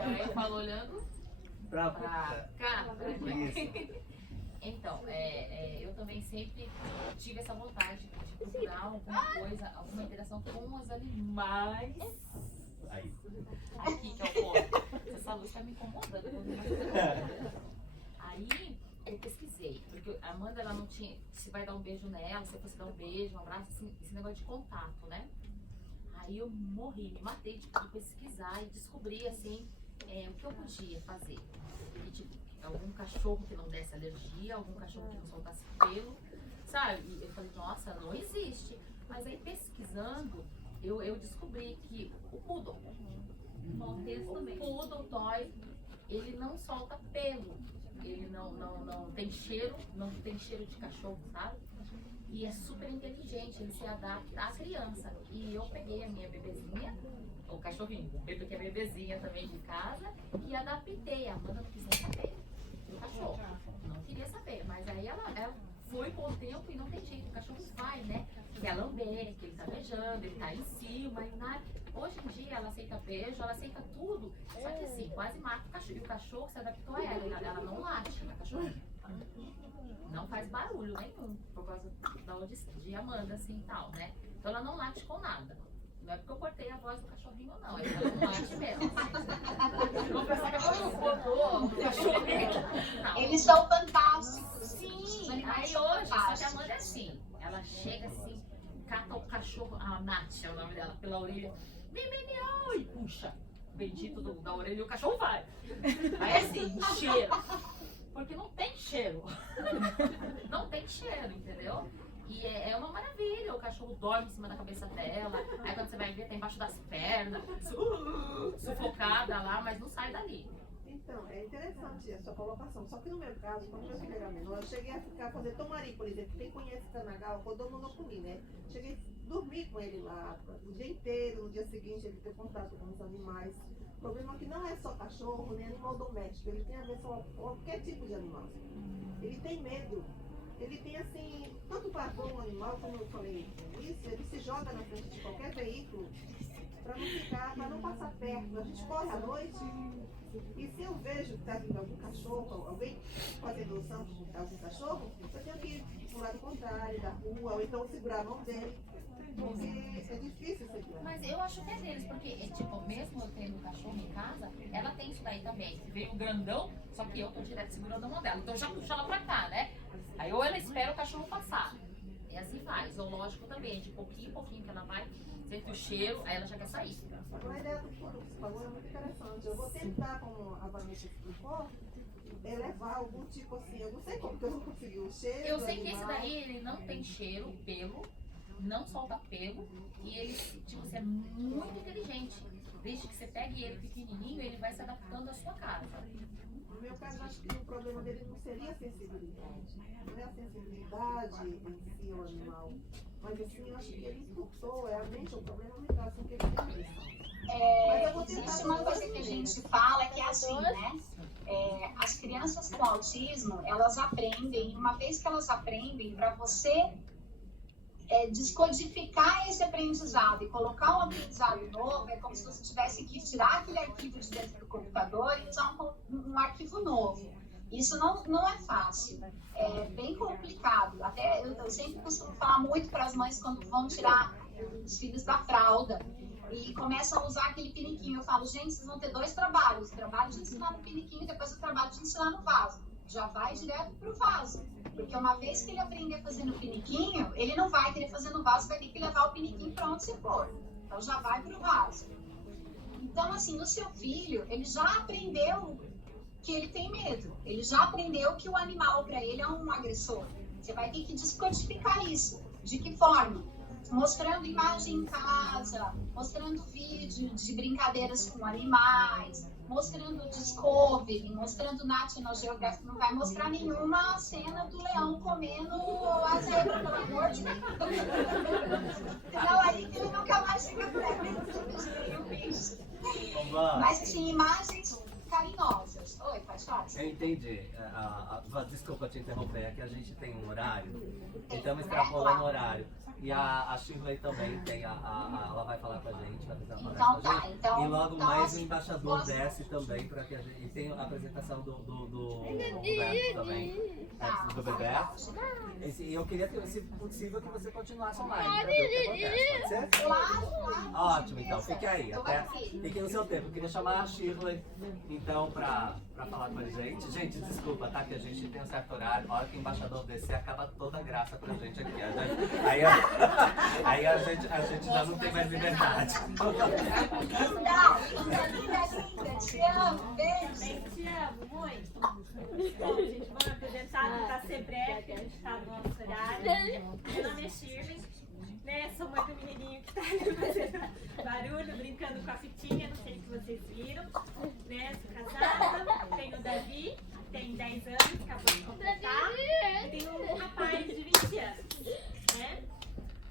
Aí eu falo olhando Pra pra cá. isso. Então, eu também sempre tive essa vontade de procurar alguma coisa, alguma interação com os animais. Aí. Aqui que é o ponto. Essa luz tá me incomodando. Aí eu pesquisei, porque a Amanda ela não tinha, se vai dar um beijo nela, se você dar um beijo, um abraço, assim, esse negócio de contato, né? Aí eu morri, me matei de pesquisar e descobrir assim o que eu podia fazer. E, tipo, algum cachorro que não desse alergia, algum cachorro que não soltasse pelo, sabe? E eu falei, nossa, não existe. Mas aí pesquisando, eu descobri que o poodle, o poodle toy, ele não solta pelo, ele não tem cheiro, não tem cheiro de cachorro, sabe? E é super inteligente, ele se adapta à criança. E eu peguei a minha bebezinha, o cachorrinho, eu peguei a bebezinha também de casa e adaptei. A Amanda não quis nem saber do cachorro, não queria saber, mas aí ela foi com o tempo e não tem jeito, o cachorro vai, né? Quer lamber, que ele tá beijando, ele tá em cima, e nada. Hoje em dia ela aceita beijo, ela aceita tudo, só que assim, quase mata o cachorro. E o cachorro se adaptou a ela não late na cachorra. Não faz barulho nenhum, por causa de Amanda, assim, e tal, né? Então ela não late com nada. Não é porque eu cortei a voz do cachorrinho, não. É porque ela não late mesmo. Assim. Não pensar que ela cortou o cachorrinho. Não. Eles são fantásticos. Sim, aí hoje, só que a Amanda é assim. Ela chega assim, cata o cachorro, a Nath é o nome dela, pela orelha. E puxa, bendito da orelha e o cachorro vai. Aí assim, cheiro. Porque não tem cheiro. Não tem cheiro, entendeu? E é uma maravilha, o cachorro dorme em cima da cabeça dela, aí quando você vai ver tá embaixo das pernas, sufocada lá, mas não sai dali. Então, é interessante a sua colocação. Só que no meu caso, quando meu filho era menor, eu cheguei a fazer tomari, por exemplo. Quem conhece Canagal, rodou no comi, né? Cheguei a dormir com ele lá o dia inteiro, no dia seguinte ele ter contato com os animais. O problema é que não é só cachorro, nem animal doméstico, ele tem aversão a qualquer tipo de animal. Ele tem medo. Ele tem assim, tanto pavor no animal, como eu falei no início, ele se joga na frente de qualquer veículo para não passar perto. A gente corre à noite e se eu vejo que está vindo algum cachorro, alguém fazendo adoção de algum cachorro, eu tenho que ir pro lado contrário da rua, ou então segurar a mão dele, porque é difícil segurar. Mas eu acho que é deles, porque, tipo, mesmo eu tendo um cachorro em casa, ela tem isso daí também. Veio um grandão, só que eu tô direto segurando a mão dela. Então eu já puxo ela pra cá, né? Aí ou ela espera o cachorro passar. E assim vai. Zoológico também, de pouquinho em pouquinho que ela vai, sente o cheiro, aí ela já quer sair. Agora a ideia do futuro que você falou é muito interessante. Eu vou tentar, como a Vanessa explicou, levar algum tipo assim, eu não sei como, porque eu não consegui o cheiro. Eu sei que esse daí, ele não tem cheiro, pelo, não solta pelo, e ele, tipo, você é muito inteligente. Desde que você pegue ele pequenininho, ele vai se adaptando à sua casa. No meu caso, acho que o problema dele não seria a sensibilidade. Não é a sensibilidade em si ao animal. Mas assim, eu acho que ele encurtou, realmente o problema mental, assim, que ele tem ambição. Mas eu vou tentar. Existe uma coisa que a gente fala que é assim, né? As crianças com autismo, elas aprendem, e uma vez que elas aprendem, para você descodificar esse aprendizado e colocar um aprendizado novo, é como se você tivesse que tirar aquele arquivo de dentro do computador e usar um arquivo novo. Isso não é fácil, é bem complicado. Até eu sempre costumo falar muito para as mães quando vão tirar os filhos da fralda. e começam a usar aquele piniquinho. Eu falo, gente, vocês vão ter 2 trabalhos. O trabalho de ensinar no piniquinho e depois o trabalho de ensinar no vaso. Já vai direto pro vaso. Porque uma vez que ele aprender a fazer no piniquinho, ele não vai querer fazer no vaso, vai ter que levar o piniquinho para onde se for. Então já vai pro vaso. Então, assim, no seu filho, ele já aprendeu que ele tem medo. Ele já aprendeu que o animal para ele é um agressor. Você vai ter que descodificar isso. De que forma? Mostrando imagem em casa, mostrando vídeo de brincadeiras com animais, mostrando Discovery, mostrando National Geographic. Não vai mostrar nenhuma cena do leão comendo a zebra, pelo amor de Deus. Senão aí que ele nunca mais fica perto. Mas assim, imagens carinhosas. Oi, pode falar? Eu entendi. Desculpa te interromper, é que a gente tem um horário, então extrapolando o horário. E a Shirley também tem, ela vai falar com a gente, vai fazer uma palestra com a gente. Então, e logo mais o embaixador desce também, para que a gente, e tem a apresentação do Roberto também, do Bebeto. E eu queria, se possível, que você continuasse online, para ver o que acontece, pode ser? Claro. Ótimo, então, fique aí, fique no seu tempo. Eu queria chamar a Shirley, então, para falar com a gente. Gente, desculpa, tá? Que a gente tem um certo horário. A hora que o embaixador descer, acaba toda a graça pra gente aqui. Aí a gente já não tem mais liberdade. Não, linda, te amo, beijo. Te amo muito. Bom, gente, vamos apresentar, tentar ser breve, que a gente tá no nosso horário. Meu nome é Shirley, né? Sou mãe do menininho que tá ali fazendo barulho, brincando com a fitinha, não sei se vocês viram, né? Sou casada, tenho o Davi, tem 10 anos, acabou de completar, e tenho um rapaz de 20 anos, né?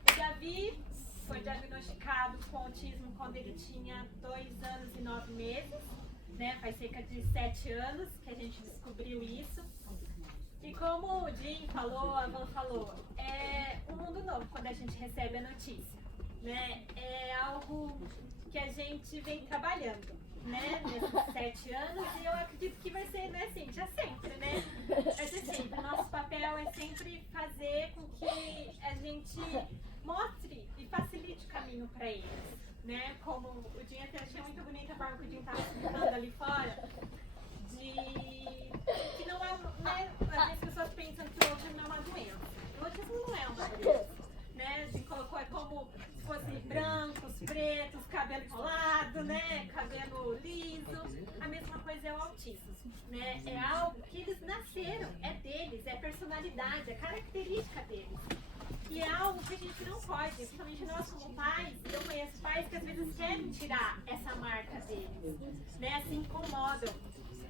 O Davi foi diagnosticado com autismo quando ele tinha 2 anos e 9 meses, né? Faz cerca de 7 anos que a gente descobriu isso. E como o Jim falou, a Van falou, é um mundo novo quando a gente recebe a notícia, né? É algo que a gente vem trabalhando, né? Nesses 7 anos, e eu acredito que vai ser, né, assim, já sempre, né? Vai ser sempre. Nosso papel é sempre fazer com que a gente mostre e facilite o caminho para eles, né? Como o Jim, até achei muito bonita a forma que o Jim estava explicando ali fora, que não é, né? Às vezes as pessoas pensam que o autismo é uma doença. O autismo não é uma doença, né? Se colocou, é como se fosse brancos, pretos, cabelo enrolado, né? Cabelo liso. A mesma coisa é o autismo, né? É algo que eles nasceram, é deles, é personalidade, é característica deles. E é algo que a gente não pode, principalmente nós como pais, eu conheço pais que às vezes querem tirar essa marca deles, né? Se incomodam.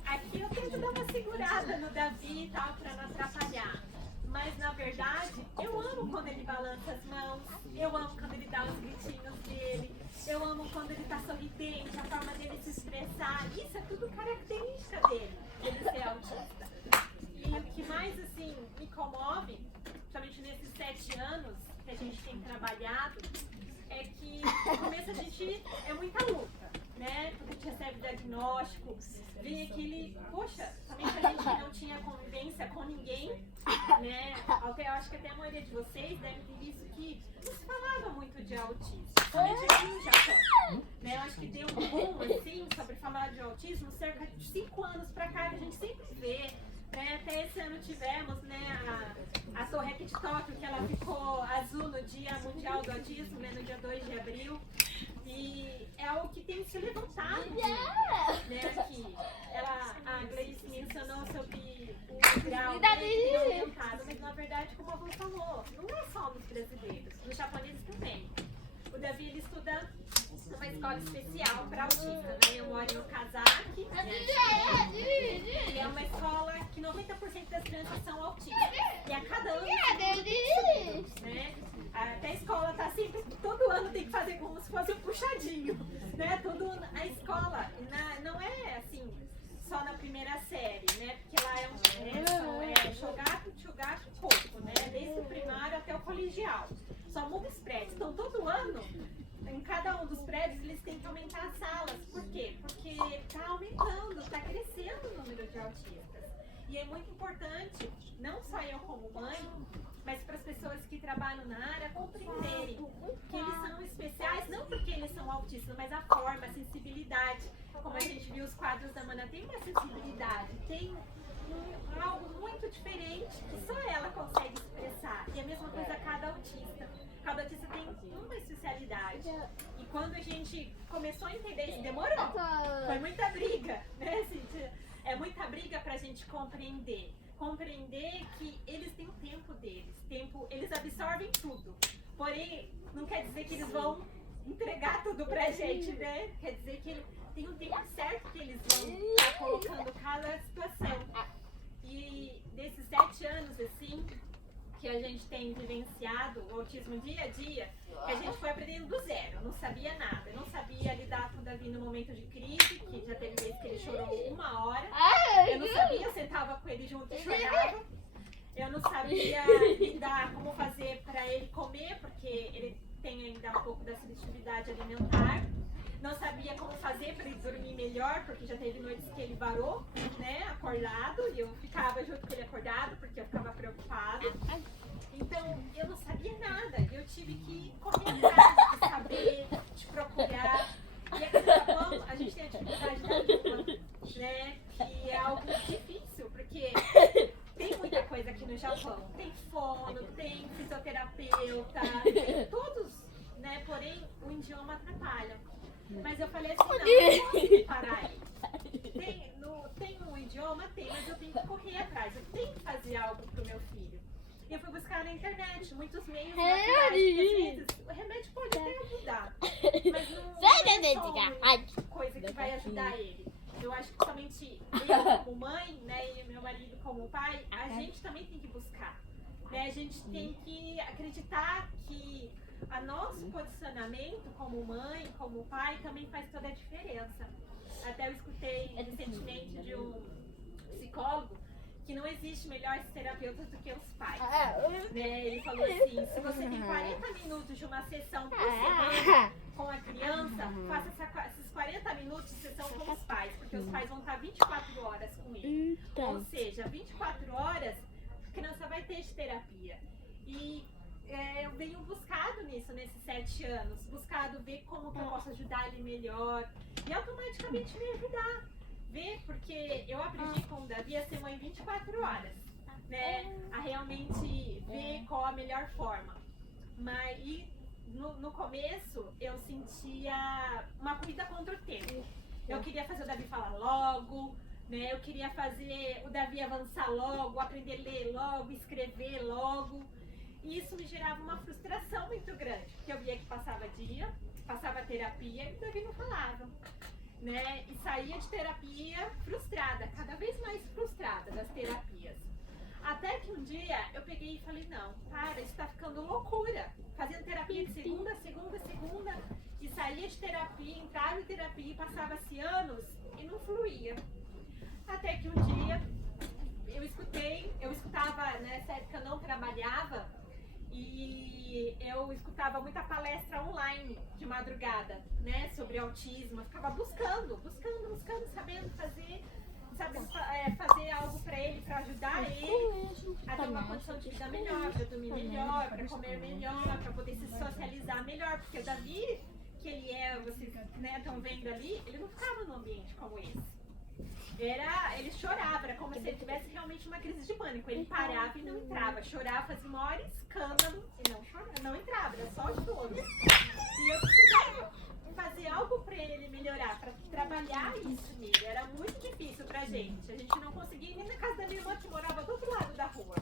Aqui eu tento dar uma segurada no Davi e tal, pra não atrapalhar. Mas na verdade, eu amo quando ele balança as mãos, eu amo quando ele dá os gritinhos dele, eu amo quando ele tá sorridente, a forma dele se expressar. Isso é tudo característica dele, ele ser autista. E o que mais, assim, me comove, principalmente nesses 7 anos que a gente tem trabalhado, é que no começo a gente é muita luta, né? Quando a gente recebe diagnóstico, vem aquele, poxa, também a gente não tinha convivência com ninguém, né? Eu acho que até a maioria de vocês deve ter visto que não se falava muito de autismo, somente aqui no Japão, né? Eu acho que deu um boom, assim, sobre falar de autismo cerca de 5 anos pra cá, que a gente sempre vê. Né? Até esse ano tivemos, né, a Torre aqui de Tóquio, que ela ficou azul no Dia Mundial do Autismo, né, no dia 2 de abril. E é algo que tem se levantado, né, aqui. A Gleice mencionou sobre o grau, né, que tem aumentado, mas na verdade, como a Van falou, não é só nos brasileiros, nos japoneses também. O Davi, ele estuda numa escola especial para autistas, né? Eu moro no Kazaki, né? E é uma escola que 90% das crianças são autistas. E a cada ano, né? Até a escola tá sempre, todo ano tem que fazer como se fosse um puxadinho, né? A escola não é assim, só na primeira série, né? Porque lá é Shogaku, Chugaku, Koku, né? Desde o primário até o colegial. Só muda os prédios. Então, todo ano, em cada um dos prédios, eles têm que aumentar as salas. Por quê? Porque está aumentando, está crescendo o número de autistas. E é muito importante, não só eu como mãe, mas para as pessoas que trabalham na área compreenderem que eles são especiais, não porque eles são autistas, autismo, mas a forma, a sensibilidade. Como a gente viu os quadros da Mana, tem uma sensibilidade, tem algo muito diferente que só ela consegue expressar. E a mesma coisa cada autista. Cada autista tem uma especialidade. E quando a gente começou a entender isso, demorou. Foi muita briga, né, Cíntia? É muita briga pra gente compreender. Compreender que eles têm o tempo deles. Eles absorvem tudo. Porém, não quer dizer que eles vão entregar tudo pra gente, né? Quer dizer que tem um tempo certo que eles vão estar colocando cada situação. E desses 7 anos, assim, que a gente tem vivenciado o autismo dia a dia, que a gente foi aprendendo do zero, não sabia nada. Eu não sabia lidar com o Davi no momento de crise, que já teve vezes que ele chorou 1 hora. Eu não sabia, eu sentava com ele junto e chorava. Eu não sabia lidar, como fazer para ele comer, porque ele tem ainda um pouco da seletividade alimentar. Não sabia como fazer para ele dormir melhor, porque já teve noites que ele varou, né, acordado, e eu ficava junto com ele acordado, porque eu ficava preocupada. Então, eu não sabia nada, eu tive que correr atrás de saber, de procurar. E aqui no Japão, a gente tem a atividade da língua, né, que é algo difícil, porque tem muita coisa aqui no Japão. Tem fono, tem fisioterapeuta, tem todos, né, porém o idioma atrapalha. Mas eu falei assim, não, eu não posso parar aí. Tem um idioma? Tem, mas eu tenho que correr atrás, eu tenho que fazer algo pro meu filho. E eu fui buscar na internet muitos meios naturais, porque às vezes o remédio pode até ajudar, mas não é só coisa que vai ajudar ele. Eu acho que somente eu como mãe, né, e meu marido como pai, a gente também tem que buscar. Né? A gente tem que acreditar que o nosso posicionamento como mãe, como pai, também faz toda a diferença. Até eu escutei recentemente de um psicólogo que não existe melhores terapeutas do que os pais. Né? Ele falou assim, se você tem 40 minutos de uma sessão por semana com a criança, faça esses 40 minutos de sessão com os pais, porque os pais vão estar 24 horas com ele. Ou seja, 24 horas a criança vai ter de terapia. E eu venho buscado nisso, nesses 7 anos, buscado ver como que eu posso ajudar ele melhor e automaticamente me ajudar. Ver, porque eu aprendi com o Davi a ser mãe 24 horas, né? A realmente ver qual a melhor forma. Mas no começo eu sentia uma corrida contra o tempo. Eu queria fazer o Davi falar logo, né? Eu queria fazer o Davi avançar logo, aprender a ler logo, escrever logo. E isso me gerava uma frustração muito grande, porque eu via que passava dia, passava terapia e o Davi não falava. Né? E saía de terapia frustrada, cada vez mais frustrada das terapias. Até que um dia eu peguei e falei, não, para, isso tá ficando loucura. Fazendo terapia de segunda, e saía de terapia, entrava em terapia e passava-se anos e não fluía. Até que um dia eu escutava, nessa época eu não trabalhava, e eu escutava muita palestra online de madrugada, né, sobre autismo. Eu ficava buscando, sabendo fazer algo pra ele, pra ajudar ele a ter uma condição de vida melhor, pra dormir melhor, pra comer melhor, pra poder se socializar melhor. Porque o Davi, que ele vocês, né, estão vendo ali, ele não ficava num ambiente como esse. Ele chorava, era como se ele tivesse realmente uma crise de pânico. Ele parava e não entrava, chorava, fazia o maior escândalo e não entrava, era só choro. E eu precisava fazer algo pra ele melhorar, pra trabalhar isso nele. Era muito difícil pra gente. A gente não conseguia ir nem na casa da minha irmã, que morava do outro lado da rua.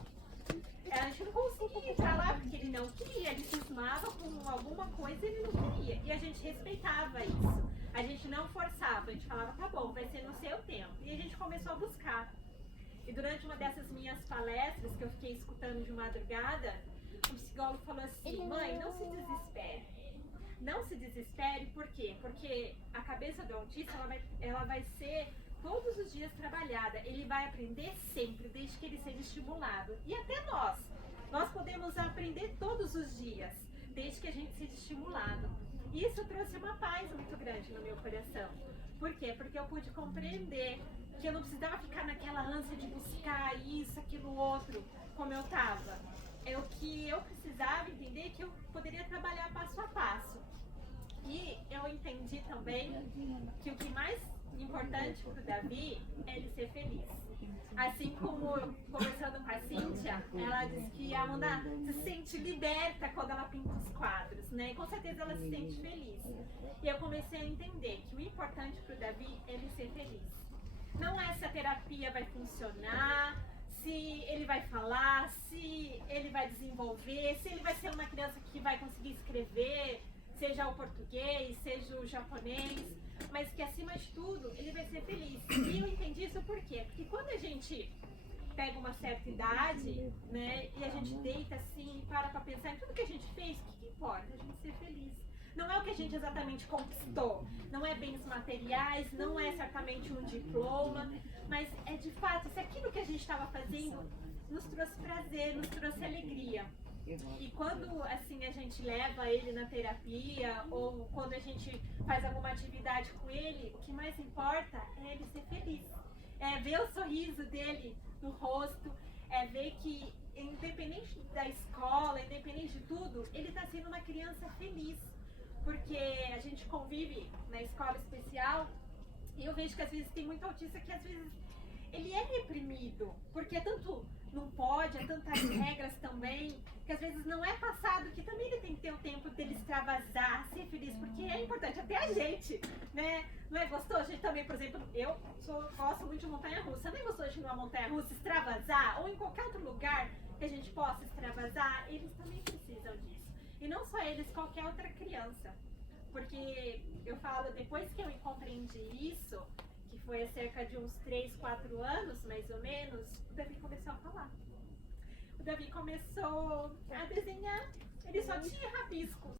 A gente não conseguia ir pra lá porque ele não queria, ele cismava com alguma coisa e ele não queria. E a gente respeitava isso. A gente não forçava, a gente falava, tá bom, vai ser no seu tempo. E a gente começou a buscar. E durante uma dessas minhas palestras, que eu fiquei escutando de madrugada, o psicólogo falou assim, mãe, não se desespere. Não se desespere, por quê? Porque a cabeça do autista, ela vai ser todos os dias trabalhada. Ele vai aprender sempre, desde que ele seja estimulado. E até nós podemos aprender todos os dias, desde que a gente seja estimulado. Isso trouxe uma paz muito grande no meu coração. Por quê? Porque eu pude compreender que eu não precisava ficar naquela ânsia de buscar isso, aquilo, outro, como eu estava. O que eu precisava entender que eu poderia trabalhar passo a passo. E eu entendi também que o que mais importante para o Davi é ele ser feliz. Assim como conversando com a Cíntia, ela disse que a Amanda se sente liberta quando ela pinta os quadros, né? E com certeza ela se sente feliz. E eu comecei a entender que o importante para o Davi é ele ser feliz. Não é se a terapia vai funcionar, se ele vai falar, se ele vai desenvolver, se ele vai ser uma criança que vai conseguir escrever, seja o português, seja o japonês, mas que acima de tudo ele vai ser feliz. E eu entendi isso por quê? Porque quando a gente pega uma certa idade, né, e a gente deita assim e para pensar em tudo que a gente fez, o que importa? A gente ser feliz. Não é o que a gente exatamente conquistou, não é bens materiais, não é certamente um diploma, mas é de fato se aquilo que a gente estava fazendo nos trouxe prazer, nos trouxe alegria. E quando assim a gente leva ele na terapia ou quando a gente faz alguma atividade com ele, o que mais importa é ele ser feliz. É ver o sorriso dele no rosto, é ver que independente da escola, independente de tudo, ele está sendo uma criança feliz. Porque a gente convive na escola especial e eu vejo que às vezes tem muito autista que às vezes ele é reprimido, porque é tanto não pode, é tantas regras também, que às vezes não é passado que também ele tem que ter o tempo dele extravasar, ser feliz, porque é importante, até a gente, né? Não é gostoso? A gente também, por exemplo, eu gosto muito de montanha-russa, não é gostoso de ir numa montanha-russa extravasar, ou em qualquer outro lugar que a gente possa extravasar, eles também precisam disso. E não só eles, qualquer outra criança. Porque eu falo, depois que eu compreendi isso, que foi há cerca de uns 3, 4 anos, mais ou menos, o Davi começou a falar. O Davi começou a desenhar, ele só tinha rabiscos.